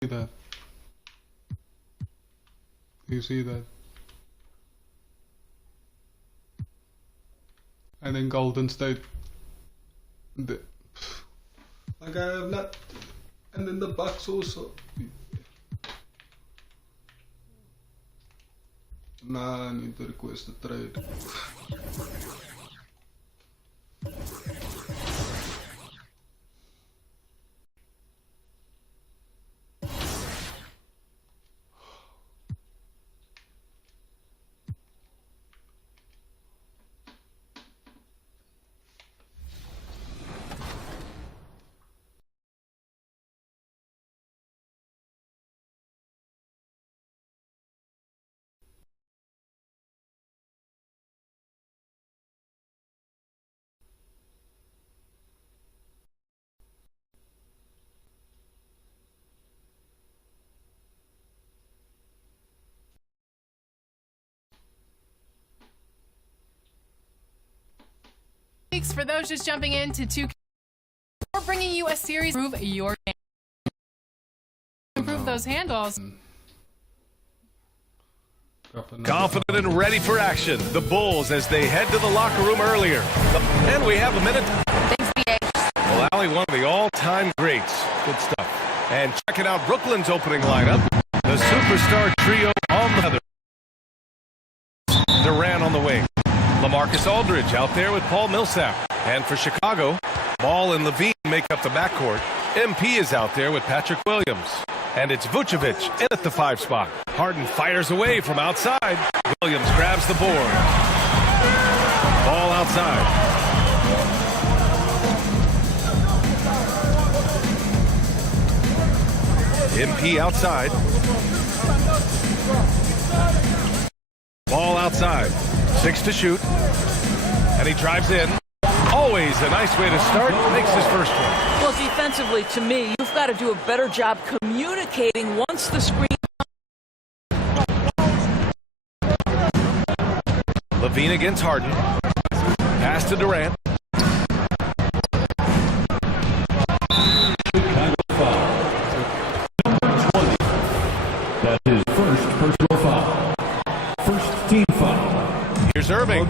that. You see that? I think Golden State. Like I have not, and then the Bucks also. Nah, I need to request a trade. weeks, for those just jumping into 2K, we're bringing you a series to improve your game. Improve those handles. Confident and ready for action. The Bulls as they head to the locker room earlier. And we have a minute. Thanks, BA. Well, Allie, one of the all-time greats. Good stuff. And checking out Brooklyn's opening lineup. The superstar trio on the other. Durant on the wing. LaMarcus Aldridge out there with Paul Millsap. And for Chicago, Ball and Levine make up the backcourt. MP is out there with Patrick Williams. And it's Vucevic in at the 5 spot. Harden fires away from outside. Williams grabs the board. Ball outside. MP outside. Ball outside. 6 to shoot. And he drives in. Always a nice way to start. Makes his first one. Well, defensively, to me, you've got to do a better job communicating once the screen. Levine against Harden. Pass to Durant. That's his first personal foul. First team foul. Here's Irving,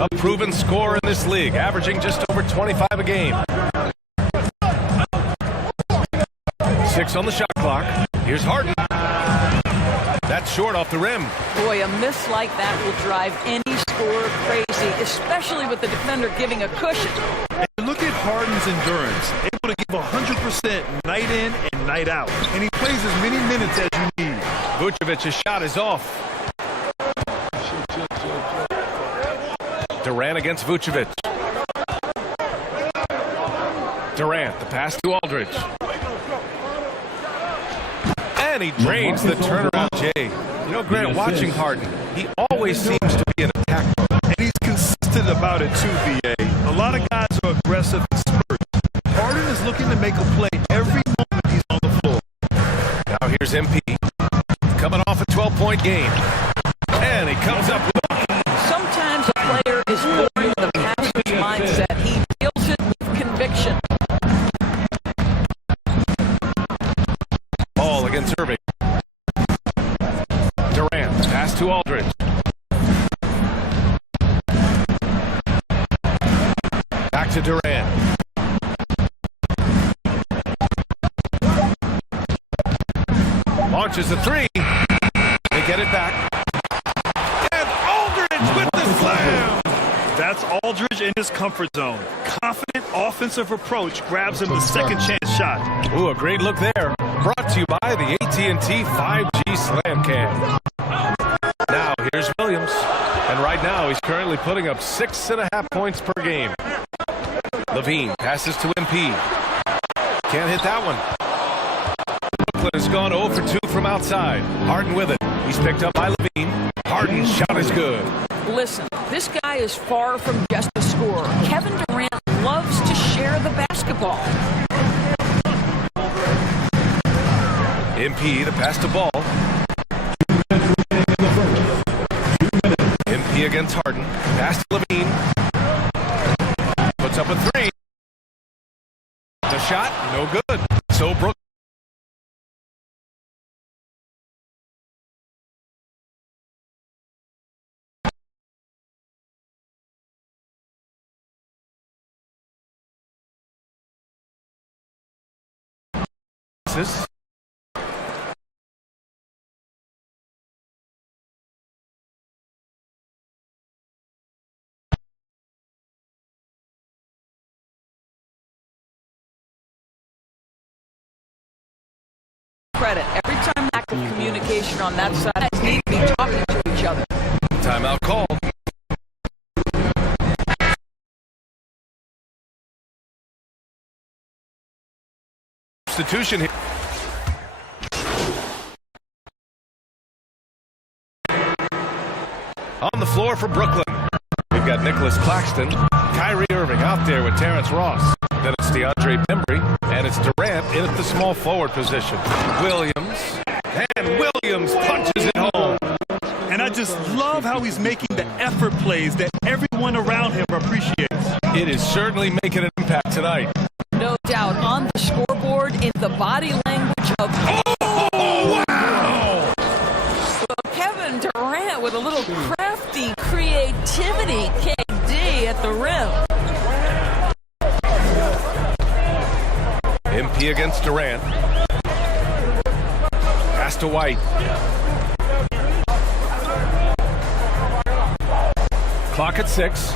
a proven scorer in this league, averaging just over 25 a game. 6 on the shot clock. Here's Harden. That's short off the rim. Boy, a miss like that will drive any scorer crazy, especially with the defender giving a cushion. And look at Harden's endurance, able to give 100% night in and night out. And he plays as many minutes as you need. Vucevic's shot is off. Durant against Vucevic. Durant, the pass to Aldridge. And he drains the turnaround, Jay. You know, Grant, watching Harden, he always seems to be an attack mode. And he's consistent about it too, BA. A lot of guys are aggressive and spurts. Harden is looking to make a play every moment he's on the floor. Now here's MP. Coming off a 12-point game. And he comes up with Sometimes a player is born with a passionate mindset. He deals it with conviction. Ball against Irving. Durant, pass to Aldridge. Back to Durant. Launches a 3. They get it back. And Aldridge with the slam. That's Aldridge in his comfort zone. Confident offensive approach grabs him the second chance shot. Ooh, a great look there. Brought to you by the AT&T 5G Slam Cam. Now here's Williams. And right now he's currently putting up 6.5 points per game. Levine passes to MP. Can't hit that one. Brooklyn has gone 0 for 2 from outside. Harden with it. He's picked up by Levine. Harden's shot is good. Listen, this guy is far from just a scorer. Kevin Durant loves to share the basketball. MP, the pass to Ball. MP against Harden. Pass to Levine. Puts up a 3. The shot, no good. So Brooklyn. Credit. Every time lack of communication on that side, guys need to be talking to each other. Timeout call. Substitution here. On the floor for Brooklyn, we've got Nicholas Claxton, Kyrie Irving out there with Terrence Ross. Then it's DeAndre Bembry, and it's Durant in at the small forward position. Williams, and Williams punches it home. And I just love how he's making the effort plays that everyone around him appreciates. It is certainly making an impact tonight. No doubt on the scoreboard in the body language of. Oh, wow! Well, Kevin Durant with a little crafty creativity. KD at the rim. MP against Durant. Pass to White. Clock at 6.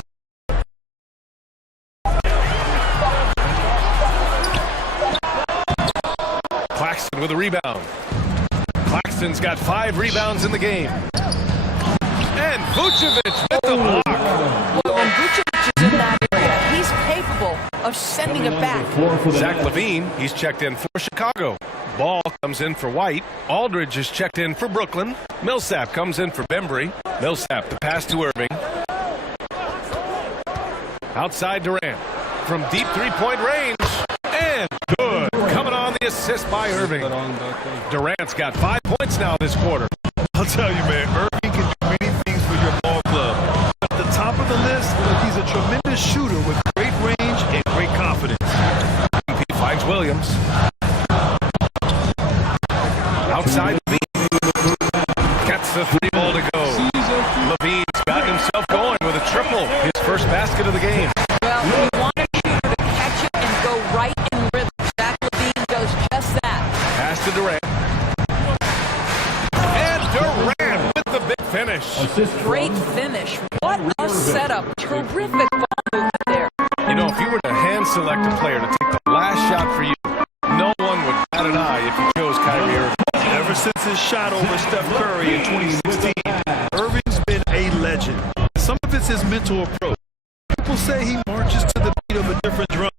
Claxton with a rebound. Claxton's got 5 rebounds in the game. And Vucevic with the block. Well, when Vucevic is in that area, he's capable of sending it back. Zach LaVine, he's checked in for Chicago. Ball comes in for White. Aldridge is checked in for Brooklyn. Millsap comes in for Bembry. Millsap, the pass to Irving. Outside Durant. From deep three-point range. And good. Coming on the assist by Irving. Durant's got 5 points now this quarter. I'll tell you, man, Irving can do many things for your ball club. At the top of the list, he's a tremendous shooter with great range and great confidence. He finds Williams. Outside LaVine. Gets the 3 ball to go. LaVine's got himself going with a triple. His first basket of the game. Well, we want a shooter to catch it and go right in rhythm. Zach LaVine does just that. Pass to Durant. And Durant with the big finish. Great finish. What a setup. Terrific ball movement there. You know, if you were to hand select a player to take the last shot for you, no one would bat an eye if you chose Kyrie Irving. Ever since his shot over Steph Curry in 2016, Irving's been a legend. Some of it's his mental approach. People say he marches to the beat of a different drum.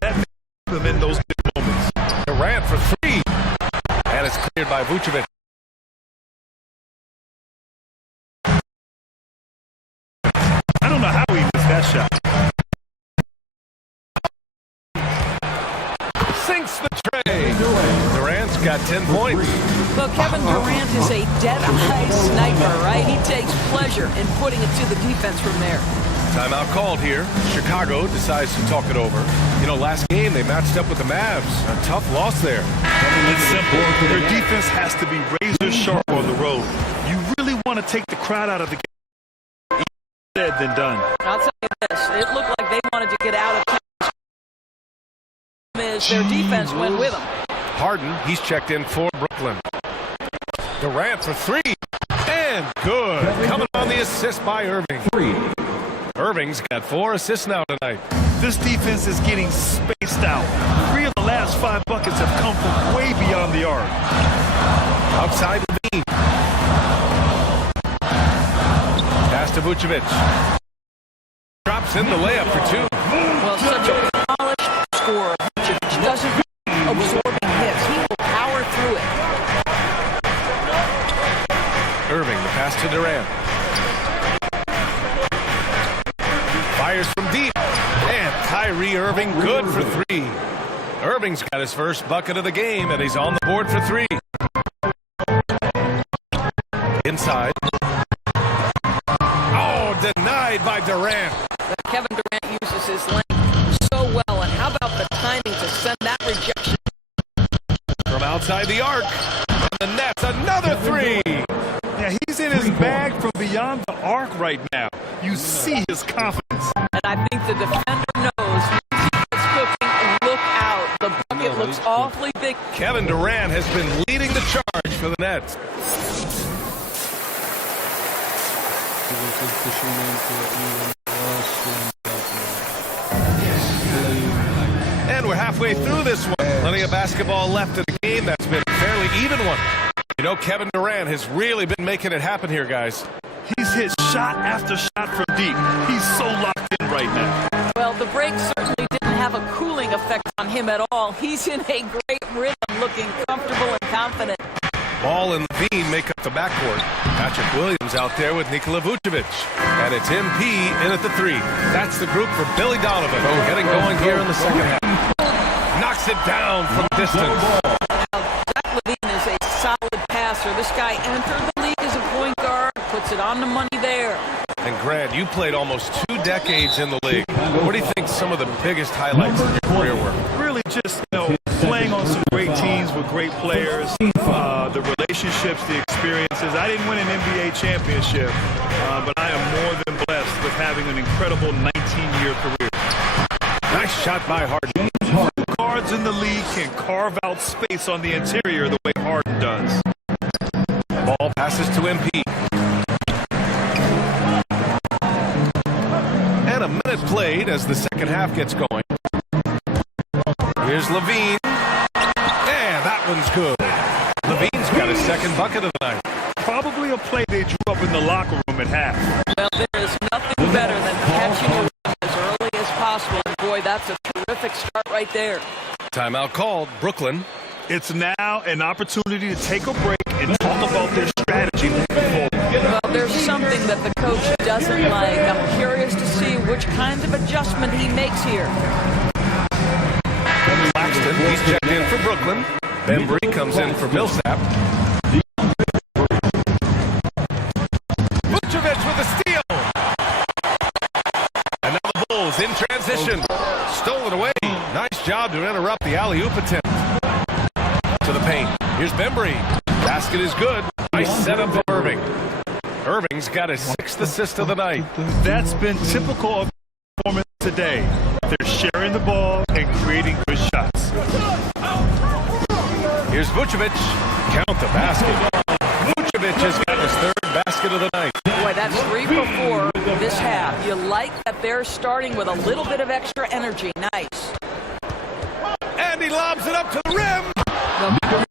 That makes him in those big moments. Durant for 3. And it's cleared by Vucevic. I don't know how he missed that shot. Sinks the tray. Durant's got 10 points. Well, Kevin Durant is a dead-eye sniper, right? He takes pleasure in putting it to the defense from there. Timeout called here. Chicago decides to talk it over. You know, last game they matched up with the Mavs. A tough loss there. It's simple. Their defense has to be razor sharp on the road. You really want to take the crowd out of the game. Easier said than done. I'll tell you this. It looked like they wanted to get out of town. Their defense went with them. Harden, he's checked in for Brooklyn. Durant for 3. And good. Coming on the assist by Irving. 3. Irving's got 4 assists now tonight. This defense is getting spaced out. 3 of the last 5 buckets have come from way beyond the arc. Outside LaVine. Pass to Vucevic. Drops in the layup for 2. Well, such a polished scorer. Vucevic doesn't absorbing hits. He will power through it. Irving, the pass to Durant. Fires from deep. And Kyrie Irving good for 3. Irving's got his first bucket of the game, and he's on the board for 3. Inside. Oh, denied by Durant. Kevin Durant uses his length so well, and how about the timing to send that rejection? From outside the arc. And the net's another 3. Yeah, he's in his bag from beyond the arc right now. You see his confidence. And I think the defender knows when he gets cooking, look out. The bucket looks awfully big. Kevin Durant has been leading the charge for the Nets. And we're halfway through this one. Plenty of basketball left in the game. That's been a fairly even one. You know, Kevin Durant has really been making it happen here, guys. He's hit shot after shot from deep. He's so locked in right now. Well, the break certainly didn't have a cooling effect on him at all. He's in a great rhythm, looking comfortable and confident. Ball and LaVine make up the backcourt. Patrick Williams out there with Nikola Vucevic. And it's MP in at the 3. That's the group for Billy Donovan. Getting going here in the second half. Knocks it down from distance. Now, Zach LaVine is a solid passer. This guy entered the league as a point guard, puts it on the money there. And Grant, you played almost 2 decades in the league. What do you think some of the biggest highlights of your career were? Really just, playing on some great teams with great players, the relationships, the experiences. I didn't win an NBA championship, but I am more than blessed with having an incredible 19-year career. Nice shot by Harden. Guards in the league can carve out space on the interior the way Harden does. Ball passes to MP. And a minute played as the second half gets going. Here's Levine. And that one's good. Levine's got his second bucket of the night. Probably a play they drew up in the locker room at half. Well, there is nothing better than catching a run as early as possible. And boy, that's a terrific start right there. Timeout called. Brooklyn. It's now an opportunity to take a break and talk about their strategy moving forward. Well, there's something that the coach doesn't like. I'm curious to see which kind of adjustment he makes here. Claxton, he's checked in for Brooklyn. Bembry comes in for Millsap. Vucevic with a steal. And now the Bulls in transition. Stole it away. Nice job to interrupt the alley-oop attempt. To the paint. Here's Bembry. Basket is good. Nice setup from Irving. Irving's got his 6th assist of the night. That's been typical of the performance today. They're sharing the ball and creating good shots. Here's Vucevic. Count the basket. Vucevic has got his 3rd basket of the night. Boy, that's 3 for 4 this half. You like that they're starting with a little bit of extra energy. Nice. And he lobs it up to the rim.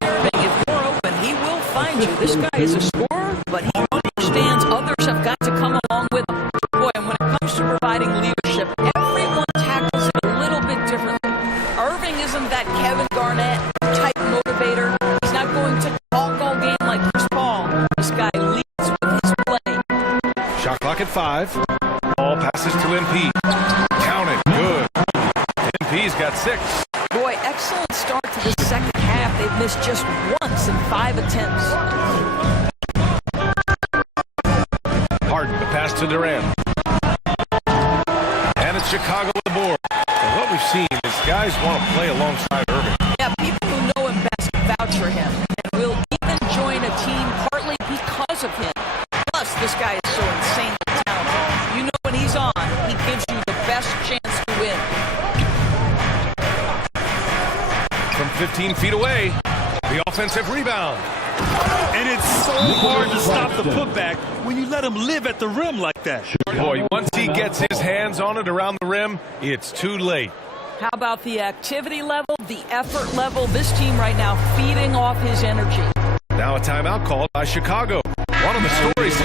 Irving, if you're open, he will find you. This guy is a scorer, but he understands others have got to come along with him. Boy, and when it comes to providing leadership, everyone tackles it a little bit differently. Irving isn't that Kevin Garnett type motivator. He's not going to talk all game like Chris Paul. This guy leads with his play. Shot clock at 5. Ball passes to MP. Count it. Good. MP's got 6. Boy, excellent start to the second half. They've missed just once in 5 attempts. Harden, the pass to Durant. And it's Chicago with the board. And what we've seen is guys want to play alongside Irving. Yeah, people who know him best vouch for him and will even join a team partly because of him. Plus, this guy is so insanely talented. You know when he's on, he gives you the best chance to win. From 15 feet away, the offensive rebound. And it's so hard to stop the putback when you let him live at the rim like that. Boy, once he gets his hands on it around the rim, it's too late. How about the activity level, the effort level? This team right now feeding off his energy. Now a timeout called by Chicago. One of the stories.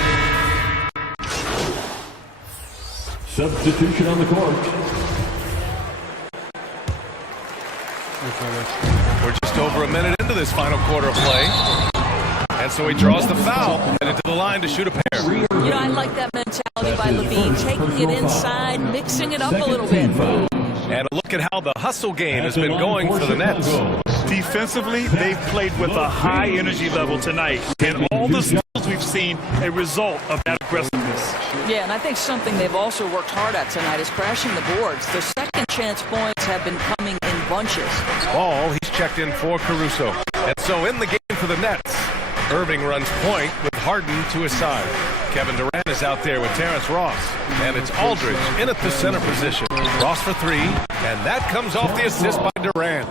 Substitution on the court. We're just over a minute into this final quarter of play. And so he draws the foul and into the line to shoot a pair. You know, I like that mentality by Levine, taking it inside, mixing it up a little bit. And a look at how the hustle game has been going for the Nets. Defensively, they've played with a high energy level tonight. And all the skills we've seen, a result of that aggressiveness. Yeah, and I think something they've also worked hard at tonight is crashing the boards. Their second chance points have been coming in bunches. Ball, he's checked in for Caruso. And so in the game for the Nets, Irving runs point with Harden to his side. Kevin Durant is out there with Terrence Ross. And it's Aldridge in at the center position. Ross for 3, and that comes off the assist by Durant.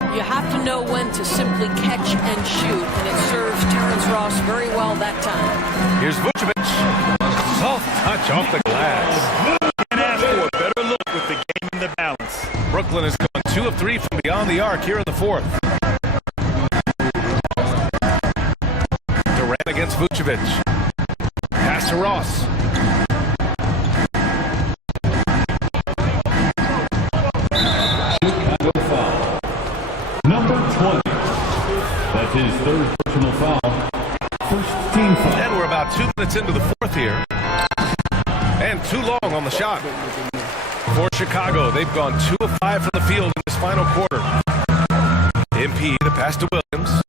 You have to know when to simply catch and shoot, and it serves Terrence Ross very well that time. Here's Vucevic. Soft touch off the glass. Can't ask for a better look with the game in the balance. Brooklyn has gone 2 of 3 from beyond the arc here in the 4th. Durant against Vucevic. Pass to Ross. Chicago foul. Number 20. That's his 3rd personal foul. First team foul. And we're about 2 minutes into the 4th here. And too long on the shot. For Chicago, they've gone 2 of 5 from the field in this final quarter. MP, the pass to Williams.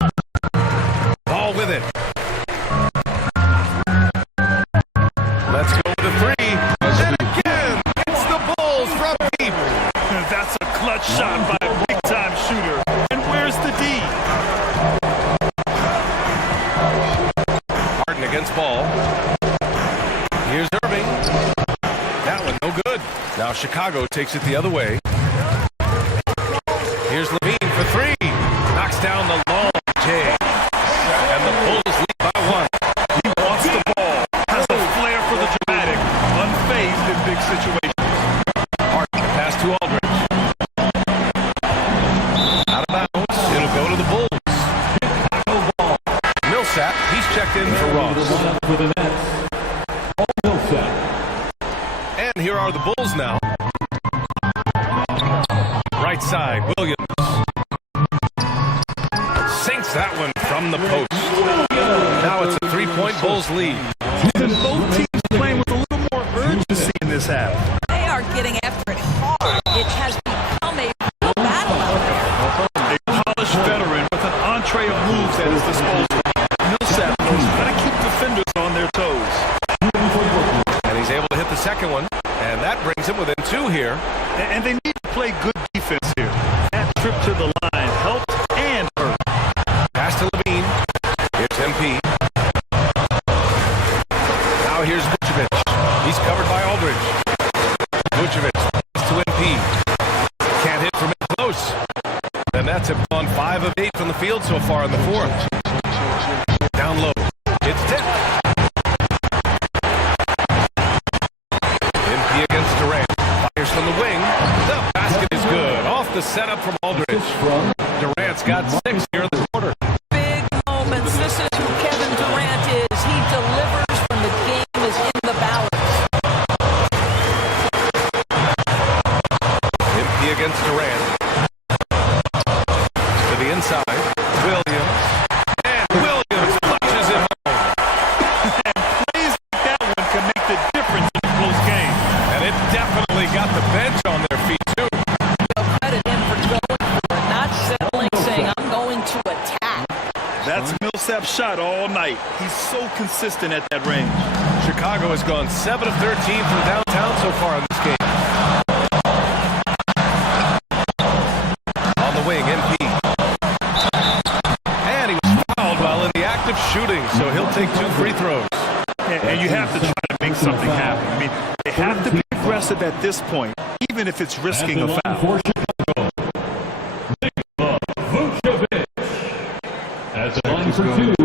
Ball with it. against Ball. Here's Irving. That one no good. Now Chicago takes it the other way. Here's Levine for three. Knocks down the long J. And the Bulls lead by one. He wants the ball. Has a flair for the dramatic. Unfazed in big situations. Harden pass to Aldridge. Out of bounds. It'll go to the Bulls. Millsap. He's checked in for Ross. For the Nets, Paul Millsap. And here are the Bulls now. Right side, Williams. Sinks that one from the post. Now it's a three-point Bulls lead. Both teams playing with a little more urgency in this half. They are getting after it hard. It has become a real battle out there. A polished veteran with an entree of moves at his disposal. Millsap knows how to keep defenders on their toes. And he's able to hit the second one. And that brings him within two here. And they need to play good defense here. That trip to the line helped and hurt. Pass to Levine. Here's MP. Now here's Vucevic. He's covered by Aldridge. Vucevic to MP. Can't hit from it close. And that's it on 5 of 8 from the field so far in the fourth. Down low. It's tipped. MP against Durant. Fires from the wing. The basket is good. Off the setup from Aldridge. Durant's got 6 here in the quarter. Big moments. This is who Kevin Durant is. He delivers when the game is in the balance. MP against Durant. To the inside. Williams. And Williams punches it home. And plays like that one can make the difference in a close game. And it definitely got the bench on their feet, too. Credit him for going for it, not settling, saying, I'm going to attack. That's Millsap's shot all night. He's so consistent at that range. Chicago has gone 7 of 13 from downtown so far in this game. On the wing, MP. And he was fouled while in the act of shooting, so he'll take 2 free throws. And you have to try to make something happen. I mean, they have to be aggressive at this point, even if it's risking a foul. For Chicago, Nikola Vucevic. As a line for 2.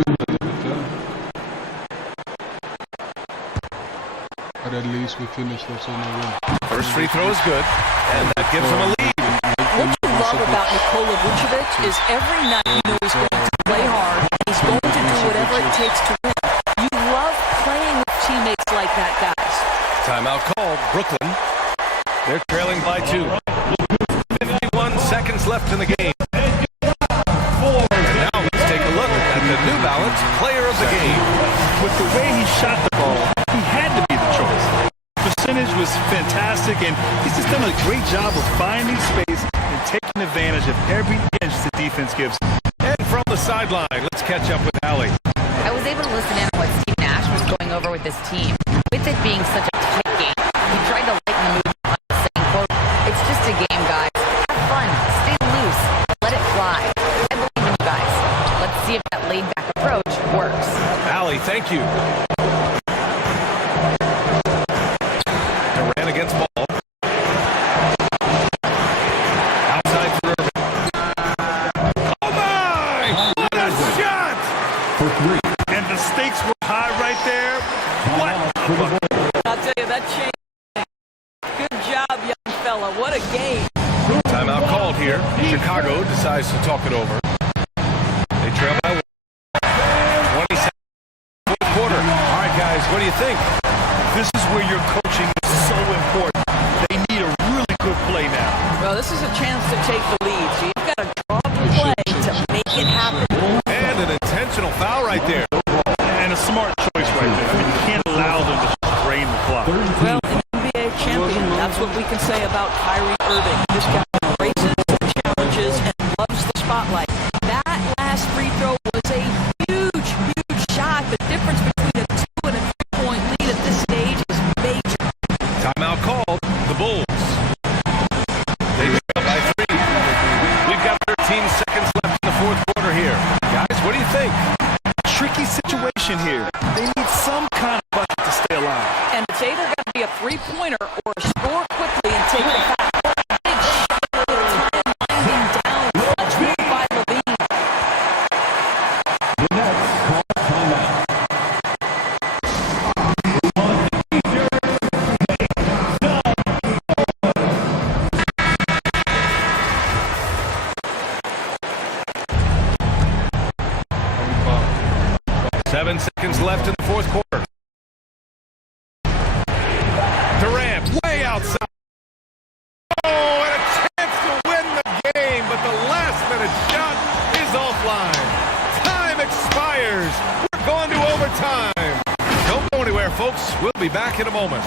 But at least we finished this on a win. First free throw is good, and that gives him a lead. What you love about Nikola Vucevic is every night you know he's going to play hard. He's going to do whatever it takes to win. You love playing with teammates like that, guys. Timeout called. Brooklyn. They're trailing by 2. 51 seconds left in the game. And now let's take a look at the New Balance player of the game. With the way he shot the ball, he had to be the choice. Percentage was fantastic, and he's just done a great job of finding space and taking advantage of every inch the defense gives. And from the sideline, let's catch up with Allie. I was able to listen in on what Steve Nash was going over with this team. With it being such a tight game, he tried to lighten the mood by saying, quote, "It's just a game, guys. Have fun. Stay loose. Let it fly. I believe in you guys. Let's see if that laid-back approach works." Allie, thank you. Durant against Ball. Outside for Irving. Oh my! What a shot! For 3. And the stakes were high right there. What? I'll tell you, that changed. Good job, young fella. What a game. Timeout called here. Chicago decides to talk it over. They trail by 20 seconds. Fourth quarter. All right, guys, what do you think? This is where your coaching is so important. They need a really good play now. Well, this is a chance to take the lead, so you've got to draw the play to make it happen. And an intentional foul right there. And a smart choice right there. I mean, you can't allow them to drain the clock. Well, an NBA champion, that's what we can say about Kyrie Irving. This guy embraces the challenges and loves the spotlight. That last free throw was a huge, huge shot. The difference between a 2 and a 3-point lead at this stage is major. Timeout called. The Bulls. They trail by 3. We've got 13 seconds left in the fourth quarter here. Guys, what do you think? Tricky situation here. They need seconds left in the fourth quarter. Durant way outside. Oh, and a chance to win the game, but the last-minute shot is offline. Time expires. We're going to overtime. Don't go anywhere, folks. We'll be back in a moment.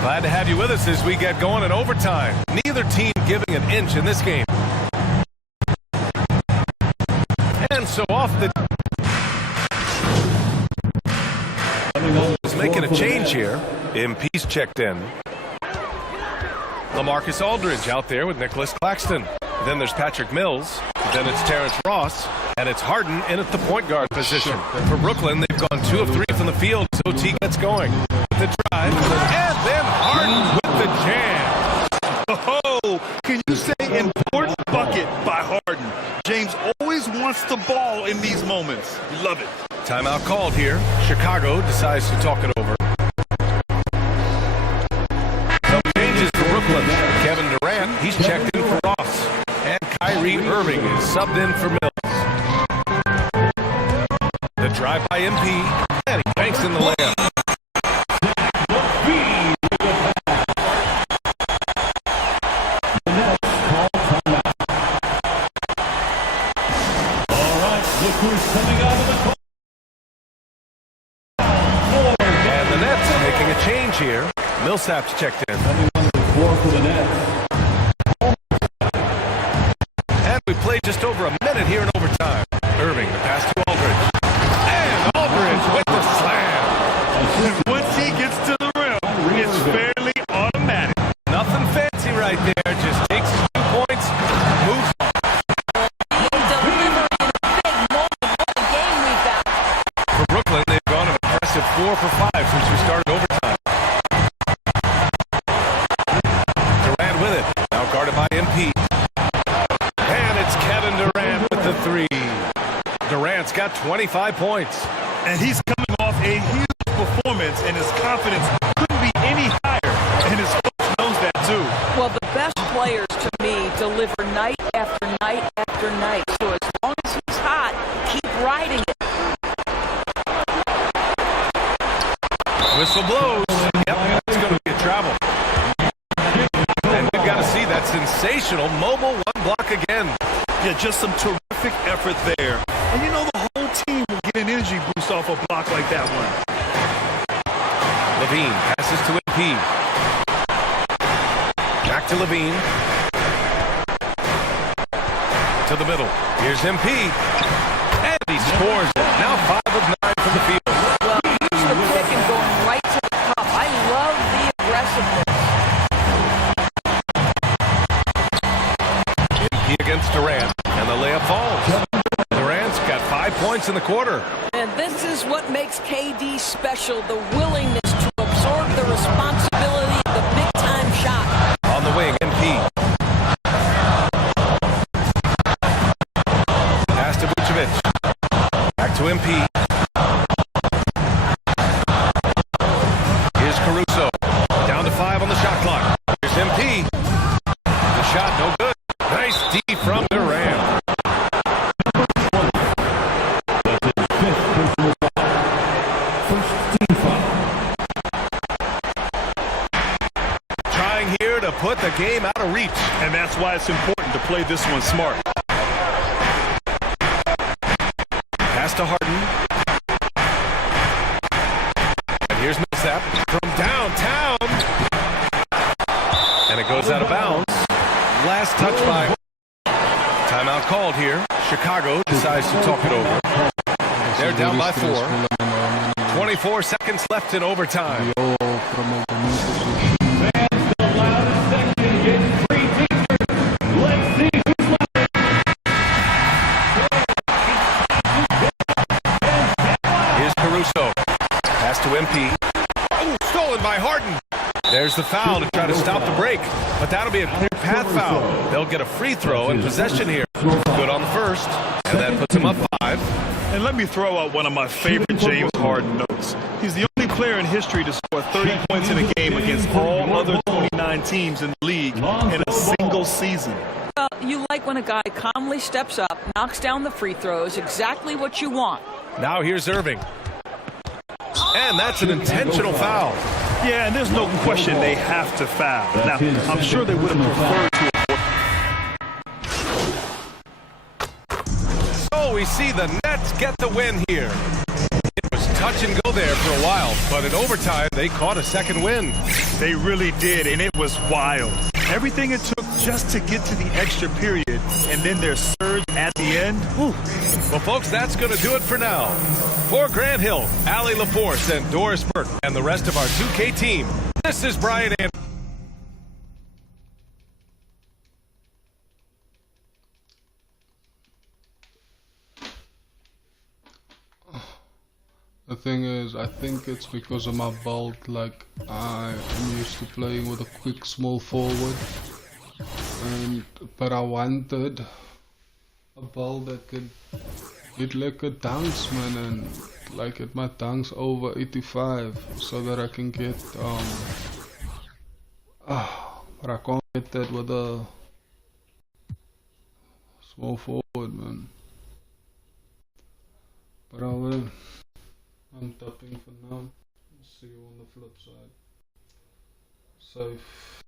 Glad to have you with us as we get going in overtime. Neither team giving an inch in this game. And so off the... is making a change here. MP's checked in. LaMarcus Aldridge out there with Nicholas Claxton. Then there's Patrick Mills. Then it's Terrence Ross. And it's Harden in at the point guard position. For Brooklyn, they've gone 2 of 3 from the field. So T gets going. The drive. And then Harden with the jam. Oh, can you say important bucket by Harden? James always wants the ball in these moments. Love it. Timeout called here. Chicago decides to talk it over. Some changes for Brooklyn. Kevin Durant, he's checked in for Ross. And Kyrie Irving is subbed in for Mills. The drive by MP, and he banks in the layup. Here, Millsap's checked in. And we played just over a minute here in overtime. Irving, the pass to Aldridge. And Aldridge with the slam. Once he gets to the rim, it's fairly automatic. Nothing fancy right there. Just takes 2 points, moves. For Brooklyn, they've gone an impressive 4 for 5 since we started overtime. Guarded by MP. And it's Kevin Durant with the 3. Durant's got 25 points. And he's coming off a huge performance, and his confidence couldn't be any higher. And his coach knows that, too. Well, the best players, to me, deliver night after night after night. So as long as he's hot, keep riding it. Whistle blows. Yep, it's going to be a travel. That sensational mobile 1 block again. Yeah, just some terrific effort there. And you know the whole team will get an energy boost off a block like that one. Levine passes to MP. Back to Levine. To the middle. Here's MP. And he scores it. Now 5 of 9 from the field. Well, here's the pick and going right to the cup. I love the aggressiveness. Against Durant, and the layup falls. Durant's got 5 points in the quarter. And this is what makes KD special, the willingness to absorb the responsibility of the big-time shot. On the wing, MP. Pass to Vucevic. Back to MP. Here's Caruso. Down to 5 on the shot clock. Here's MP. The shot no good. Nice D from Durant. Trying here to put the game out of reach. And that's why it's important to play this one smart. Pass to Harden. And here's Millsap from downtown. And it goes out of bounds. Last touch by. Timeout called here. Chicago decides to talk it over. They're down by 4. 24 seconds left in overtime. Here's Caruso. Pass to MP. Oh, stolen by Harden. There's the foul to try to stop the break, but that'll be a clear path foul. They'll get a free throw and possession here. Good on the first, and that puts him up 5. And let me throw out one of my favorite James Harden notes. He's the only player in history to score 30 points in a game against all other 29 teams in the league in a single season. Well, you like when a guy calmly steps up, knocks down the free throws, exactly what you want. Now here's Irving. And that's an intentional foul. Yeah, and there's no question they have to foul. Now, I'm sure they would have preferred to. So we see the Nets get the win here. It was touch and go there for a while, but in overtime, they caught a second win. They really did, and it was wild. Everything it took just to get to the extra period, and then their surge at the end. Whew. Well, folks, that's going to do it for now. For Grant Hill, Allie LaForce, and Doris Burke, and the rest of our 2K team, this is Brian Anderson. The thing is, I think it's because of my build. Like, I am used to playing with a quick small forward, but I wanted a build that could hit like a dunks, man, and like hit my dunks over 85, so that I can get but I can't get that with a small forward, man. But I will. I'm tapping for now. See you on the flip side. Safe.